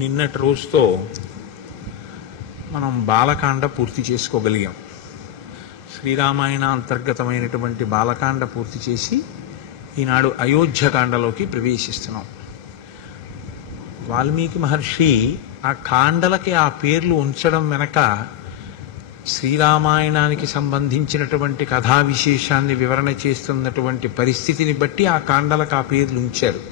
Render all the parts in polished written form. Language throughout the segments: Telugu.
నిన్నటి రోజుతో మనం బాలకాండ పూర్తి చేసుకోగలిగాం. శ్రీరామాయణ అంతర్గతమైనటువంటి బాలకాండ పూర్తి చేసి ఈనాడు అయోధ్యకాండలోకి ప్రవేశిస్తున్నాం. వాల్మీకి మహర్షి ఆ కాండలకి ఆ పేర్లు ఉంచడం వెనక శ్రీరామాయణానికి సంబంధించినటువంటి కథా విశేషాన్ని వివరణ చేస్తున్నటువంటి పరిస్థితిని బట్టి ఆ కాండలకు ఆ పేర్లు ఉంచారు.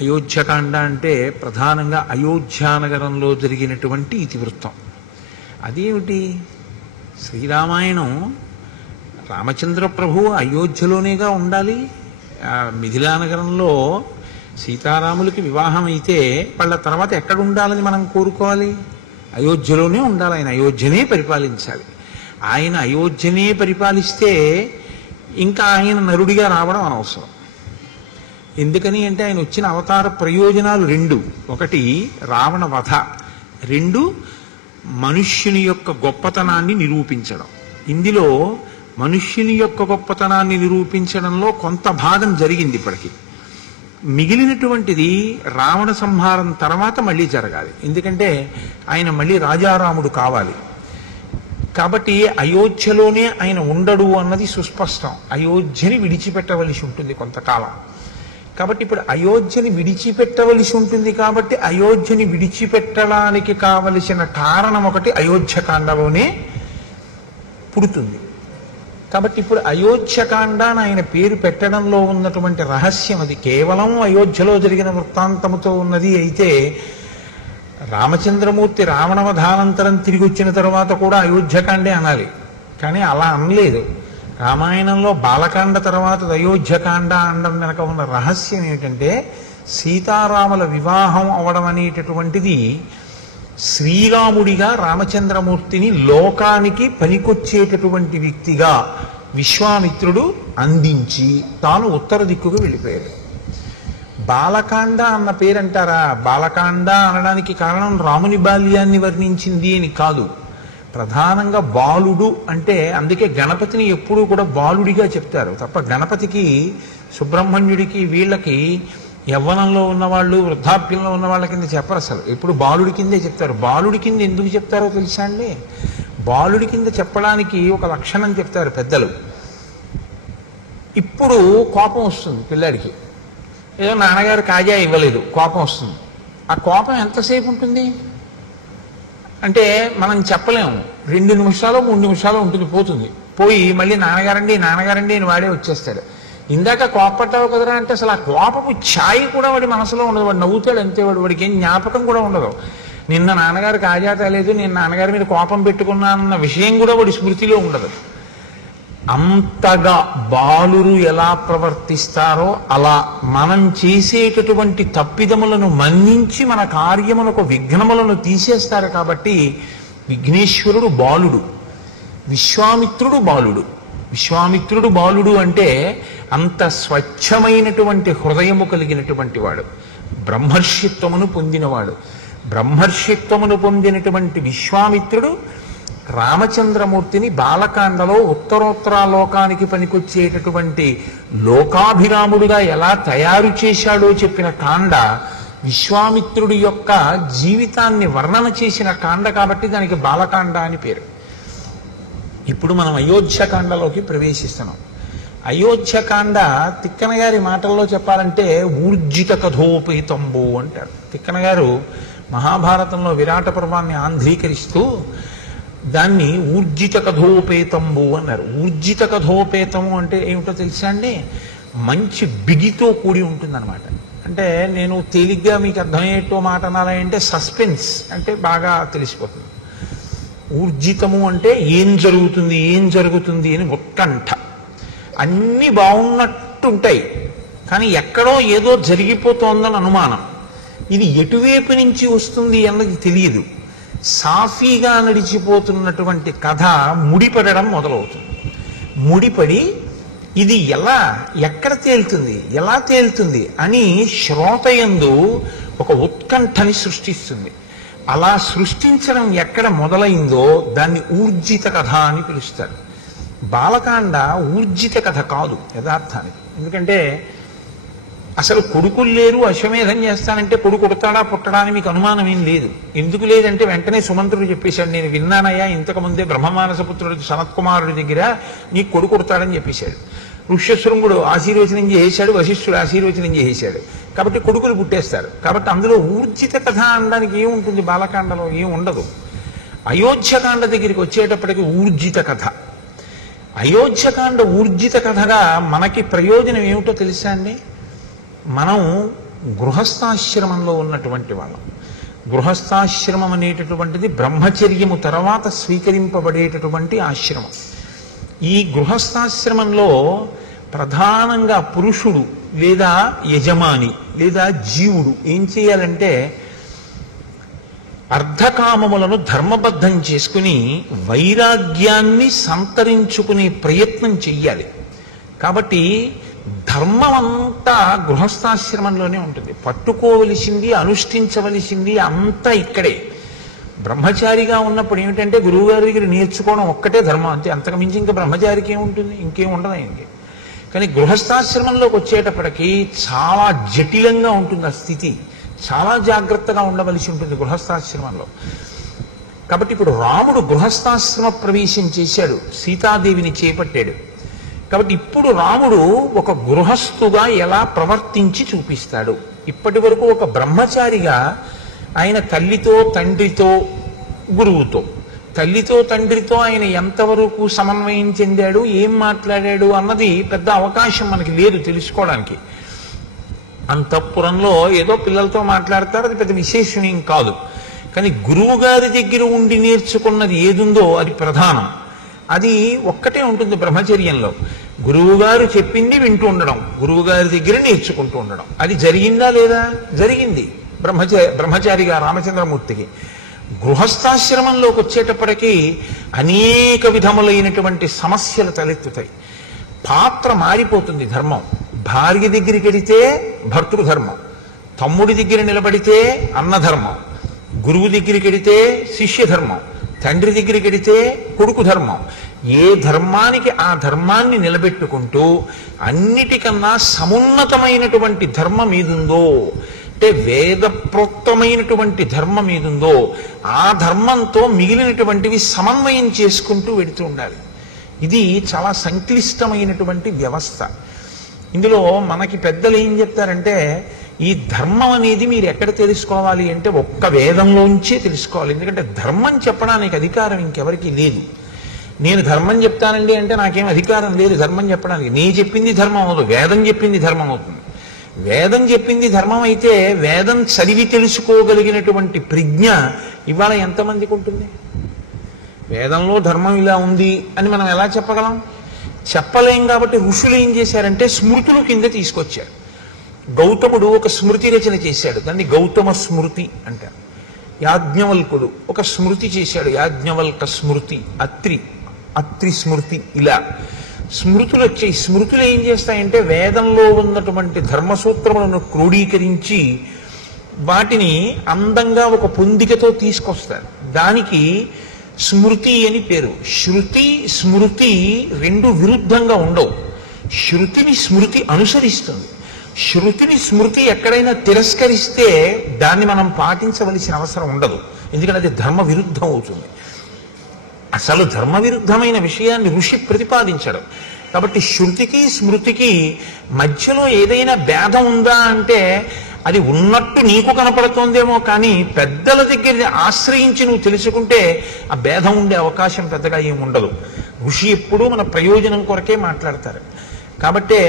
అయోధ్యకాండ అంటే ప్రధానంగా అయోధ్యానగరంలో జరిగినటువంటి ఇతివృత్తం. అదేమిటి? శ్రీరామాయణం రామచంద్ర ప్రభు అయోధ్యలోనేగా ఉండాలి. మిథిలా నగరంలో సీతారాములకి వివాహం అయితే వాళ్ళ తర్వాత ఎక్కడ ఉండాలని మనం కోరుకోవాలి? అయోధ్యలోనే ఉండాలి. ఆయన అయోధ్యనే పరిపాలించాలి. ఆయన అయోధ్యనే పరిపాలిస్తే ఇంకా ఆయన నరుడిగా రావడం అనవసరం. ఎందుకని అంటే ఆయన వచ్చిన అవతార ప్రయోజనాలు రెండు: ఒకటి రావణ వధ, రెండు మనుష్యుని యొక్క గొప్పతనాన్ని నిరూపించడం. ఇందులో మనుష్యుని యొక్క గొప్పతనాన్ని నిరూపించడంలో కొంత భాగం జరిగింది ఇప్పటికీ. మిగిలినటువంటిది రావణ సంహారం తర్వాత మళ్ళీ జరగాలి. ఎందుకంటే ఆయన మళ్ళీ రాజారాముడు కావాలి. కాబట్టి అయోధ్యలోనే ఆయన ఉండడు అన్నది సుస్పష్టం. అయోధ్యని విడిచిపెట్టవలసి ఉంటుంది కొంతకాలం. కాబట్టి ఇప్పుడు అయోధ్యని విడిచిపెట్టవలసి ఉంటుంది. కాబట్టి అయోధ్యని విడిచిపెట్టడానికి కావలసిన కారణం ఒకటి అయోధ్యకాండలోనే పుడుతుంది. కాబట్టి ఇప్పుడు అయోధ్యకాండ అని ఆయన పేరు పెట్టడంలో ఉన్నటువంటి రహస్యం అది. కేవలం అయోధ్యలో జరిగిన వృత్తాంతముతో ఉన్నది అయితే రామచంద్రమూర్తి రావణవధానంతరం తిరిగి వచ్చిన తర్వాత కూడా అయోధ్యకాండే అనాలి. కానీ అలా అనలేదు. రామాయణంలో బాలకాండ తర్వాత అయోధ్యకాండ అనడం వెనక ఉన్న రహస్యం ఏమిటంటే సీతారాముల వివాహం అవడం అనేటటువంటిది శ్రీరాముడిగా రామచంద్రమూర్తిని లోకానికి పనికొచ్చేటటువంటి వ్యక్తిగా విశ్వామిత్రుడు అందించి తాను ఉత్తర దిక్కుకు వెళ్ళిపోయాడు. బాలకాండ అన్న పేరంటారా? బాలకాండ అనడానికి కారణం రాముని బాల్యాన్ని వర్ణించింది అని కాదు. ప్రధానంగా బాలుడు అంటే అందుకే గణపతిని ఎప్పుడూ కూడా బాలుడిగా చెప్తారు తప్ప గణపతికి, సుబ్రహ్మణ్యుడికి, వీళ్ళకి యవ్వనంలో ఉన్నవాళ్ళు, వృద్ధాప్యంలో ఉన్న వాళ్ళ కింద చెప్పరు. అసలు ఎప్పుడు బాలుడి కిందే చెప్తారు. బాలుడి కింద ఎందుకు చెప్తారో తెలుసా అండి? బాలుడి కింద చెప్పడానికి ఒక లక్షణం చెప్తారు పెద్దలు. ఇప్పుడు కోపం వస్తుంది పిల్లాడికి, ఏదో నాన్నగారు కాజా ఇవ్వలేదు, కోపం వస్తుంది. ఆ కోపం ఎంతసేపు ఉంటుంది అంటే మనం చెప్పలేము. 2 నిమిషాలు 3 నిమిషాలు ఉంటుంది, పోతుంది. పోయి మళ్ళీ నాన్నగారండి నాన్నగారండి అని వాడే వచ్చేస్తాడు. ఇందాక కోపపడ్డావు కదరా అంటే అసలు ఆ కోపపు ఛాయి కూడా వాడి మనసులో ఉండదు. వాడు నవ్వుతాడు అంతే. వాడికి ఏం జ్ఞాపకం కూడా ఉండదు. నిన్న నాన్నగారు కాజా తేలేదు, నేను నాన్నగారి మీద కోపం పెట్టుకున్నానన్న విషయం కూడా వాడి స్మృతిలో ఉండదు. అంతగా బాలురు ఎలా ప్రవర్తిస్తారో అలా మనం చేసేటటువంటి తప్పిదములను మన్నించి మన కార్యములకు విఘ్నములను తీసేస్తారు. కాబట్టి విఘ్నేశ్వరుడు బాలుడు, విశ్వామిత్రుడు బాలుడు. విశ్వామిత్రుడు బాలుడు అంటే అంత స్వచ్ఛమైనటువంటి హృదయము కలిగినటువంటి వాడు, బ్రహ్మర్షిత్వమును పొందినవాడు. బ్రహ్మర్షిత్వమును పొందినటువంటి విశ్వామిత్రుడు రామచంద్రమూర్తిని బాలకాండలో ఉత్తరోత్తరాలోకానికి పనికొచ్చేటటువంటి లోకాభిరాముడుగా ఎలా తయారు చేశాడో చెప్పిన కాండ విశ్వామిత్రుడి యొక్క జీవితాన్ని వర్ణన చేసిన కాండ. కాబట్టి దానికి బాలకాండ అని పేరు. ఇప్పుడు మనం అయోధ్యకాండలోకి ప్రవేశిస్తున్నాం. అయోధ్యకాండ తిక్కన గారి మాటల్లో చెప్పాలంటే ఊర్జిత కథోపేతంబు అంటారు. తిక్కన గారు మహాభారతంలో విరాట పర్వాన్ని ఆంధ్రీకరిస్తూ దాన్ని ఊర్జిత కథోపేతంబు అన్నారు. ఊర్జిత కథోపేతము అంటే ఏమిటో తెలుసా అండి? మంచి బిగితో కూడి ఉంటుందన్నమాట. అంటే నేను తేలిగ్గా మీకు అర్థమయ్యేటో మాట అనాలంటే సస్పెన్స్ అంటే బాగా తెలిసిపోతుంది. ఊర్జితము అంటే ఏం జరుగుతుంది ఏం జరుగుతుంది అని ఉత్కంఠ. అన్నీ బాగున్నట్టు ఉంటాయి కానీ ఎక్కడో ఏదో జరిగిపోతోందని అనుమానం. ఇది ఎటువైపు నుంచి వస్తుంది అన్నది తెలియదు. సాఫీగా నడిచిపోతున్నటువంటి కథ ముడిపడడం మొదలవుతుంది. ముడిపడి ఇది ఎక్కడ తేలుతుంది ఎలా తేలుతుంది అని శ్రోతయందు ఒక ఉత్కంఠని సృష్టిస్తుంది. అలా సృష్టించడం ఎక్కడ మొదలైందో దాన్ని ఊర్జిత కథ అని పిలుస్తారు. బాలకాండ ఊర్జిత కథ కాదు యథార్థానికి. ఎందుకంటే అసలు కొడుకులు లేరు, అశ్వమేధం చేస్తానంటే కొడుకు పుడతాడా పుట్టడా అని మీకు అనుమానం ఏం లేదు. ఎందుకు లేదంటే వెంటనే సుమంత్రుడు చెప్పేశాడు, నేను విన్నానయ్యా ఇంతకుముందే బ్రహ్మమానసపుత్రుడు సనత్కుమారుడి దగ్గర నీకు కొడుకు పుడతాడని చెప్పేశాడు. ఋష్యశృంగుడు ఆశీర్వచనం చేసేశాడు, వశిష్ఠుడు ఆశీర్వచనం చేసేశాడు. కాబట్టి కొడుకులు పుట్టేస్తారు. కాబట్టి అందులో ఊర్జిత కథ అనడానికి ఏముంటుంది? బాలకాండలో ఏం ఉండదు. అయోధ్యకాండ దగ్గరికి వచ్చేటప్పటికి ఊర్జిత కథ. అయోధ్యకాండ ఊర్జిత కథగా మనకి ప్రయోజనం ఏమిటో తెలుసా అండి? మనం గృహస్థాశ్రమంలో ఉన్నటువంటి వాళ్ళం. గృహస్థాశ్రమం అనేటటువంటిది బ్రహ్మచర్యము తర్వాత స్వీకరింపబడేటటువంటి ఆశ్రమం. ఈ గృహస్థాశ్రమంలో ప్రధానంగా పురుషుడు లేదా యజమాని లేదా జీవుడు ఏం చేయాలంటే అర్ధకామములను ధర్మబద్ధం చేసుకుని వైరాగ్యాన్ని సంతరించుకునే ప్రయత్నం చెయ్యాలి. కాబట్టి ధర్మం అంతా గృహస్థాశ్రమంలోనే ఉంటుంది. పట్టుకోవలసింది, అనుష్ఠించవలసింది అంతా ఇక్కడే. బ్రహ్మచారిగా ఉన్నప్పుడు ఏమిటంటే గురువుగారి దగ్గర నేర్చుకోవడం ఒక్కటే ధర్మం, అంతే. అంతకుమించి ఇంకా బ్రహ్మచారికి ఏముంటుంది? ఇంకేం ఉండదు ఆయనకి. కానీ గృహస్థాశ్రమంలోకి వచ్చేటప్పటికి చాలా జటిలంగా ఉంటుంది ఆ స్థితి. చాలా జాగ్రత్తగా ఉండవలసి ఉంటుంది గృహస్థాశ్రమంలో. కాబట్టి ఇప్పుడు రాముడు గృహస్థాశ్రమ ప్రవేశం చేశాడు, సీతాదేవిని చేపట్టాడు. కాబట్టి ఇప్పుడు రాముడు ఒక గృహస్థుగా ఎలా ప్రవర్తించి చూపిస్తాడు. ఇప్పటి వరకు ఒక బ్రహ్మచారిగా ఆయన తల్లితో తండ్రితో గురువుతో, తల్లితో తండ్రితో ఆయన ఎంతవరకు సమన్వయం చెందాడు, ఏం మాట్లాడాడు అన్నది పెద్ద అవకాశం మనకి లేదు తెలుసుకోవడానికి. అంతఃపురంలో ఏదో పిల్లలతో మాట్లాడతారు, అది పెద్ద విశేషం ఏం కాదు. కానీ గురువు గారి దగ్గర ఉండి నేర్చుకున్నది ఏదుందో అది ప్రధానం. అది ఒక్కటే ఉంటుంది బ్రహ్మచర్యంలో. గురువుగారు చెప్పింది వింటూ ఉండడం, గురువుగారి దగ్గర నేర్చుకుంటూ ఉండడం. అది జరిగిందా లేదా? జరిగింది బ్రహ్మచారిగా రామచంద్రమూర్తికి. గృహస్థాశ్రమంలోకి వచ్చేటప్పటికీ అనేక విధములైనటువంటి సమస్యలు తలెత్తుతాయి. పాత్ర మారిపోతుంది. ధర్మం భార్య దగ్గరికి వెడితే భర్తృధర్మం, తమ్ముడి దగ్గర నిలబడితే అన్నధర్మం, గురువు దగ్గరికి వెడితే శిష్యధర్మం, తండ్రి దగ్గరికి వెడితే కొడుకు ధర్మం. ఏ ధర్మానికి ఆ ధర్మాన్ని నిలబెట్టుకుంటూ అన్నిటికన్నా సమున్నతమైనటువంటి ధర్మం ఏదుందో, అంటే వేదప్రోక్తమైనటువంటి ధర్మం ఏదుందో ఆ ధర్మంతో మిగిలినటువంటివి సమన్వయం చేసుకుంటూ వెడుతూ ఉండాలి. ఇది చాలా సంక్లిష్టమైనటువంటి వ్యవస్థ. ఇందులో మనకి పెద్దలు ఏం చెప్తారంటే, ఈ ధర్మం అనేది మీరు ఎక్కడ తెలుసుకోవాలి అంటే ఒక్క వేదంలోంచే తెలుసుకోవాలి. ఎందుకంటే ధర్మం చెప్పడానికి అధికారం ఇంకెవరికి లేదు. నేను ధర్మం చెప్తానండి అంటే నాకేం అధికారం లేదు ధర్మం చెప్పడానికి. నీ చెప్పింది ధర్మం అవదు, వేదం చెప్పింది ధర్మం అవుతుంది. వేదం చెప్పింది ధర్మం అయితే వేదం చదివి తెలుసుకోగలిగినటువంటి ప్రజ్ఞ ఇవాళ ఎంతమందికి ఉంటుంది? వేదంలో ధర్మం ఇలా ఉంది అని మనం ఎలా చెప్పగలం? చెప్పలేం. కాబట్టి ఋషులు ఏం చేశారంటే స్మృతులు కింద తీసుకొచ్చారు. గౌతముడు ఒక స్మృతి రచన చేశాడు, దాన్ని గౌతమ స్మృతి అంటారు. యాజ్ఞవల్కుడు ఒక స్మృతి చేశాడు, యాజ్ఞవల్క స్మృతి, అత్రి స్మృతి. ఇలా స్మృతులు వచ్చాయి. స్మృతులు ఏం చేస్తాయంటే వేదంలో ఉన్నటువంటి ధర్మసూత్రములను క్రోడీకరించి వాటిని అందంగా ఒక పొందికతో తీసుకొస్తారు. దానికి స్మృతి అని పేరు. శృతి స్మృతి రెండు విరుద్ధంగా ఉండవు. శృతిని స్మృతి అనుసరిస్తుంది. శృతిని స్మృతి ఎక్కడైనా తిరస్కరిస్తే దాన్ని మనం పాటించవలసిన అవసరం ఉండదు, ఎందుకంటే అది ధర్మ విరుద్ధం అవుతుంది. అసలు ధర్మ విరుద్ధమైన విషయాన్ని ఋషి ప్రతిపాదించడం. కాబట్టి శృతికి స్మృతికి మధ్యలో ఏదైనా భేదం ఉందా అంటే అది ఉన్నట్టు నీకు కనపడుతోందేమో, కానీ పెద్దల దగ్గర ఆశ్రయించి నువ్వు తెలుసుకుంటే ఆ భేదం ఉండే అవకాశం పెద్దగా ఏమి ఉండదు. ఋషి ఎప్పుడూ మన ప్రయోజనం కొరకే మాట్లాడతారు. కాబట్టే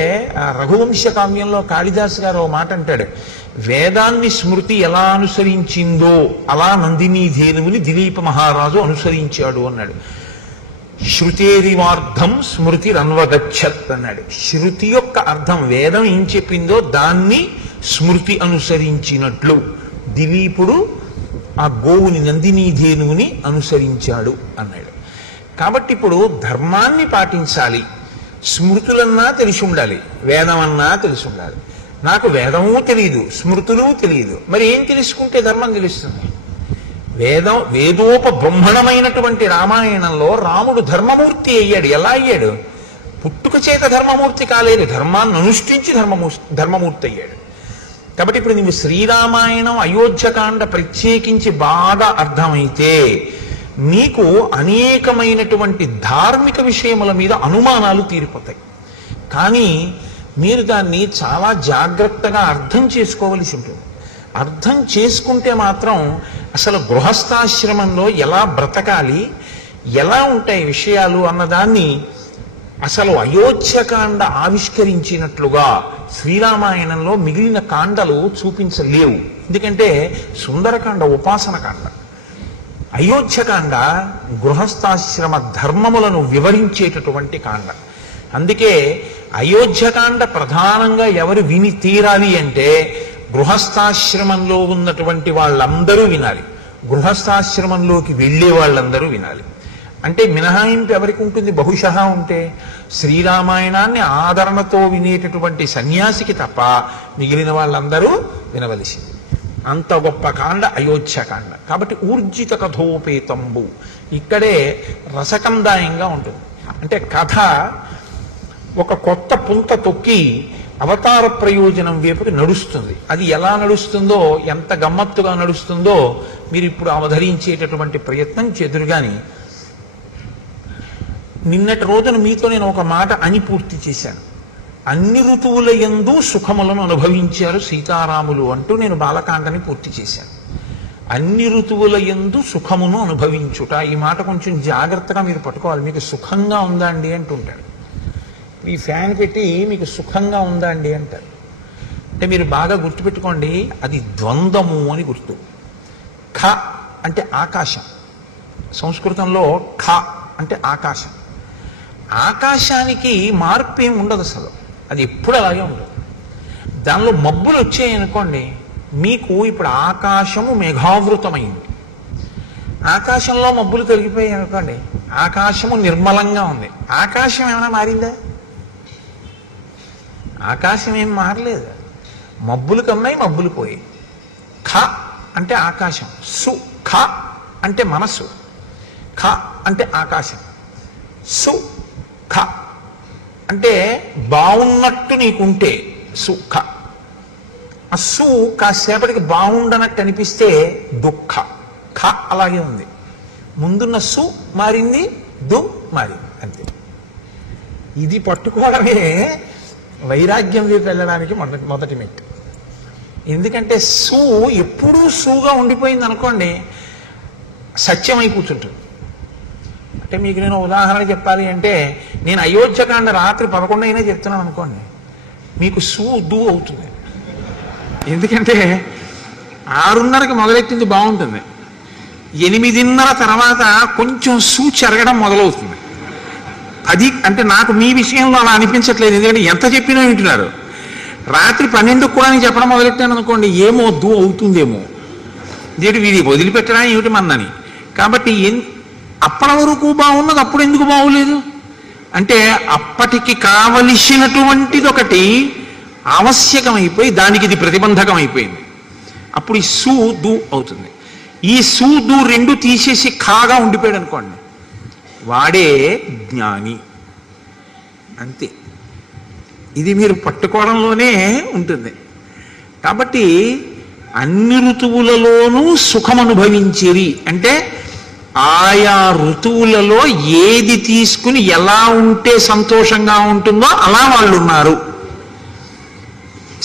రఘువంశ కావ్యంలో కాళిదాసు గారు ఓ మాట అంటాడు, వేదాన్ని స్మృతి ఎలా అనుసరించిందో అలా నందినీ ధేనువుని దిలీప మహారాజు అనుసరించాడు అన్నాడు. శృతేరివార్థం స్మృతి రన్వగచ్చత్ అన్నాడు. శృతి యొక్క అర్థం వేదం ఏం చెప్పిందో దాన్ని స్మృతి అనుసరించినట్లు దిలీపుడు ఆ గోవుని నందినీ ధేనువుని అనుసరించాడు అన్నాడు. కాబట్టి ఇప్పుడు ధర్మాన్ని పాటించాలి, స్మృతులన్నా తెలిసి ఉండాలి, వేదమన్నా తెలిసి ఉండాలి. నాకు వేదము తెలియదు, స్మృతులు తెలియదు, మరి ఏం తెలుసుకుంటే ధర్మం తెలుస్తుంది? వేదోపబ్రహ్మణమైనటువంటి రామాయణంలో రాముడు ధర్మమూర్తి అయ్యాడు. ఎలా అయ్యాడు? పుట్టుక చేత ధర్మమూర్తి కాలేదు, ధర్మాన్ని అనుష్ఠించి ధర్మమూర్తి అయ్యాడు. కాబట్టి ఇప్పుడు నువ్వు శ్రీరామాయణం అయోధ్యకాండ ప్రత్యేకించి బాగా అర్థమైతే నీకు అనేకమైనటువంటి ధార్మిక విషయముల మీద అనుమానాలు తీరిపోతాయి. కానీ మీరు దాన్ని చాలా జాగ్రత్తగా అర్థం చేసుకోవలసి ఉంటుంది. అర్థం చేసుకుంటే మాత్రం అసలు గృహస్థాశ్రమంలో ఎలా బ్రతకాలి, ఎలా ఉంటాయి విషయాలు అన్నదాన్ని అసలు అయోధ్యకాండ ఆవిష్కరించినట్లుగా శ్రీరామాయణంలో మిగిలిన కాండలు చూపించలేవు. ఎందుకంటే సుందరకాండ ఉపాసన కాండ, అయోధ్యకాండ గృహస్థాశ్రమ ధర్మములను వివరించేటటువంటి కాండ. అందుకే అయోధ్యకాండ ప్రధానంగా ఎవరు విని తీరాలి అంటే గృహస్థాశ్రమంలో ఉన్నటువంటి వాళ్ళందరూ వినాలి, గృహస్థాశ్రమంలోకి వెళ్ళే వాళ్ళందరూ వినాలి. అంటే మినహాయింపు ఎవరికి ఉంటుంది? బహుశಃ ఉంటే శ్రీరామాయణాన్ని ఆదరణతో వినేటటువంటి సన్యాసికి తప్ప మిగిలిన వాళ్ళందరూ వినవలసింది. అంత గొప్ప కాండ అయోధ్యకాండ. కాబట్టి ఊర్జిత కథోపేతంబు ఇక్కడే రసకందాయంగా ఉంటుంది. అంటే కథ ఒక కొత్త పుంత తొక్కి అవతార ప్రయోజనం వైపుకి నడుస్తుంది. అది ఎలా నడుస్తుందో, ఎంత గమ్మత్తుగా నడుస్తుందో మీరు ఇప్పుడు అవధరించేటటువంటి ప్రయత్నం చెదురుగాని. నిన్నటి రోజున మీతో నేను ఒక మాట అని పూర్తి చేశాను. అన్ని ఋతువుల యందు సుఖములను అనుభవించారు సీతారాములు అంటూ నేను బాలకాండని పూర్తి చేశాను. అన్ని ఋతువుల యందు సుఖమును అనుభవించుట, ఈ మాట కొంచెం జాగ్రత్తగా మీరు పట్టుకోవాలి. మీకు సుఖంగా ఉందా అండి అంటుంటాడు. మీ ఫ్యాన్ పెట్టి మీకు సుఖంగా ఉందా అండి అంటారు. అంటే మీరు బాగా గుర్తుపెట్టుకోండి, అది ద్వంద్వము అని గుర్తు. ఖ అంటే ఆకాశం, సంస్కృతంలో ఖ అంటే ఆకాశం. ఆకాశానికి మార్పు ఏమి ఉండదు అసలు, అది ఎప్పుడు అలాగే ఉంటుంది. దానిలో మబ్బులు వచ్చాయనుకోండి, మీకు ఇప్పుడు ఆకాశము మేఘావృతమైంది. ఆకాశంలో మబ్బులు తొలగిపోయాయి అనుకోండి, ఆకాశము నిర్మలంగా ఉంది. ఆకాశం ఏమైనా మారిందా? ఆకాశం ఏం మారలేదు. మబ్బులు కమ్మాయి, మబ్బులు పోయి. ఖ అంటే ఆకాశం, సు ఖ అంటే మనస్సు, ఖ అంటే ఆకాశం, సు ఖ అంటే బాగున్నట్టు నీకుంటే సుఖ. ఆ సు కాసేపటికి బాగుండనట్టు అనిపిస్తే దుఃఖ. ఖ అలాగే ఉంది. ముందున్న సు మారింది, దు మారింది, అంతే. ఇది పట్టుకోవడమే వైరాగ్యం వైపు వెళ్ళడానికి మొదటి మెట్టు. ఎందుకంటే సు ఎప్పుడూ సుగా ఉండిపోయింది అనుకోండి, సత్యమై కూర్చుంటుంది. అంటే మీకు నేను ఉదాహరణ చెప్పాలి అంటే, నేను అయోధ్యకాండ రాత్రి 11 అయినా చెప్తున్నాను అనుకోండి, మీకు సు దు అవుతుంది. ఎందుకంటే 6:30కి మొదలెట్టింది బాగుంటుంది, 8:30 తర్వాత కొంచెం సు చెరగడం మొదలవుతుంది. అది అంటే నాకు మీ విషయంలో అలా అనిపించట్లేదు, ఎందుకంటే ఎంత చెప్పినా వింటున్నారు. రాత్రి 12కు కూడా నేను చెప్పడం మొదలెట్టాను అనుకోండి, ఏమో దు అవుతుందేమో, ఇదేంటి వీడి వదిలిపెట్టడా ఏమిటి మన్నని. కాబట్టి అప్పటి వరకు బాగున్నది అప్పుడు ఎందుకు బాగోలేదు అంటే, అప్పటికి కావలసినటువంటిది ఒకటి ఆవశ్యకమైపోయి దానికి ఇది ప్రతిబంధకం అయిపోయింది. అప్పుడు ఈ సు దు అవుతుంది. ఈ సు దు రెండు తీసేసి ఖాగా ఉండిపోయాడు అనుకోండి, వాడే జ్ఞాని, అంతే. ఇది మీరు పట్టుకోవడంలోనే ఉంటుంది. కాబట్టి అన్ని ఋతువులలోనూ సుఖం అనుభవించేది అంటే ఆయా ఋతువులలో ఏది తీసుకుని ఎలా ఉంటే సంతోషంగా ఉంటుందో అలా వాళ్ళు ఉన్నారు.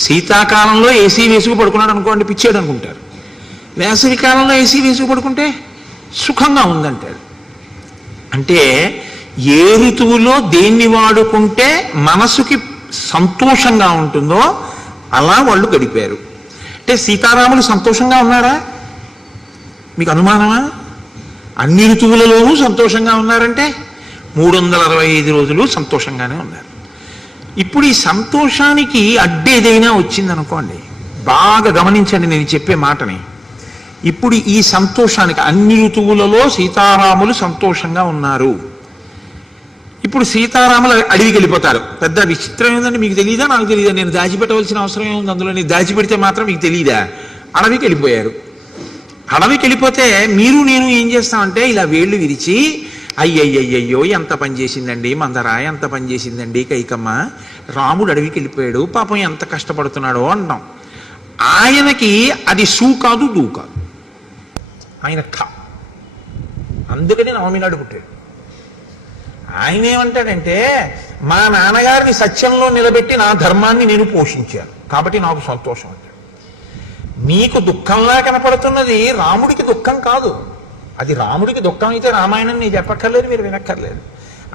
శీతాకాలంలో ఏసీ వేసుకు పడుకున్నాడు అనుకోండి, పిచ్చాడు అనుకుంటారు. వేసవి కాలంలో ఏసీ వేసుకు పడుకుంటే సుఖంగా ఉందంటాడు. అంటే ఏ ఋతువులో దేన్ని వాడుకుంటే మనసుకి సంతోషంగా ఉంటుందో అలా వాళ్ళు గడిపారు. అంటే సీతారాములు సంతోషంగా ఉన్నారా? మీకు అనుమానమా? అన్ని ఋతువులలోనూ సంతోషంగా ఉన్నారంటే 365 రోజులు సంతోషంగానే ఉన్నారు. ఇప్పుడు ఈ సంతోషానికి అడ్డేదైనా వచ్చిందనుకోండి, బాగా గమనించండి నేను చెప్పే మాటని. ఇప్పుడు ఈ సంతోషానికి అన్ని ఋతువులలో సీతారాములు సంతోషంగా ఉన్నారు. ఇప్పుడు సీతారాములు అడవికి వెళ్ళిపోతారు. పెద్ద విచిత్రం ఏంటంటే, మీకు తెలియదా నాకు తెలియదా, నేను దాచిపెట్టవలసిన అవసరం ఏముంది అందులో, నేను దాచిపెడితే మాత్రం మీకు తెలియదా? అడవికి వెళ్ళిపోయారు. అడవికి వెళ్ళిపోతే మీరు నేను ఏం చేస్తామంటే ఇలా వేళ్ళు విరిచి, అయ్యయ్యయ్యో ఎంత పని చేసిందండి మందర, ఎంత పని చేసిందండి కైకమ్మ, రాముడు అడవికి వెళ్ళిపోయాడు, పాపం ఎంత కష్టపడుతున్నాడో అంటాం. ఆయనకి అది సూ కాదు దూ కాదు, ఆయన అందుకని నవమి నాడు పుట్టాడు. ఆయన ఏమంటాడంటే, మా నాన్నగారిని సత్యంలో నిలబెట్టి నా ధర్మాన్ని నేను పోషించాను కాబట్టి నాకు సంతోషం అంటాడు. మీకు దుఃఖంలా కనపడుతున్నది రాముడికి దుఃఖం కాదు. అది రాముడికి దుఃఖం అయితే రామాయణం నేను చెప్పక్కర్లేదు, మీరు వినక్కర్లేదు.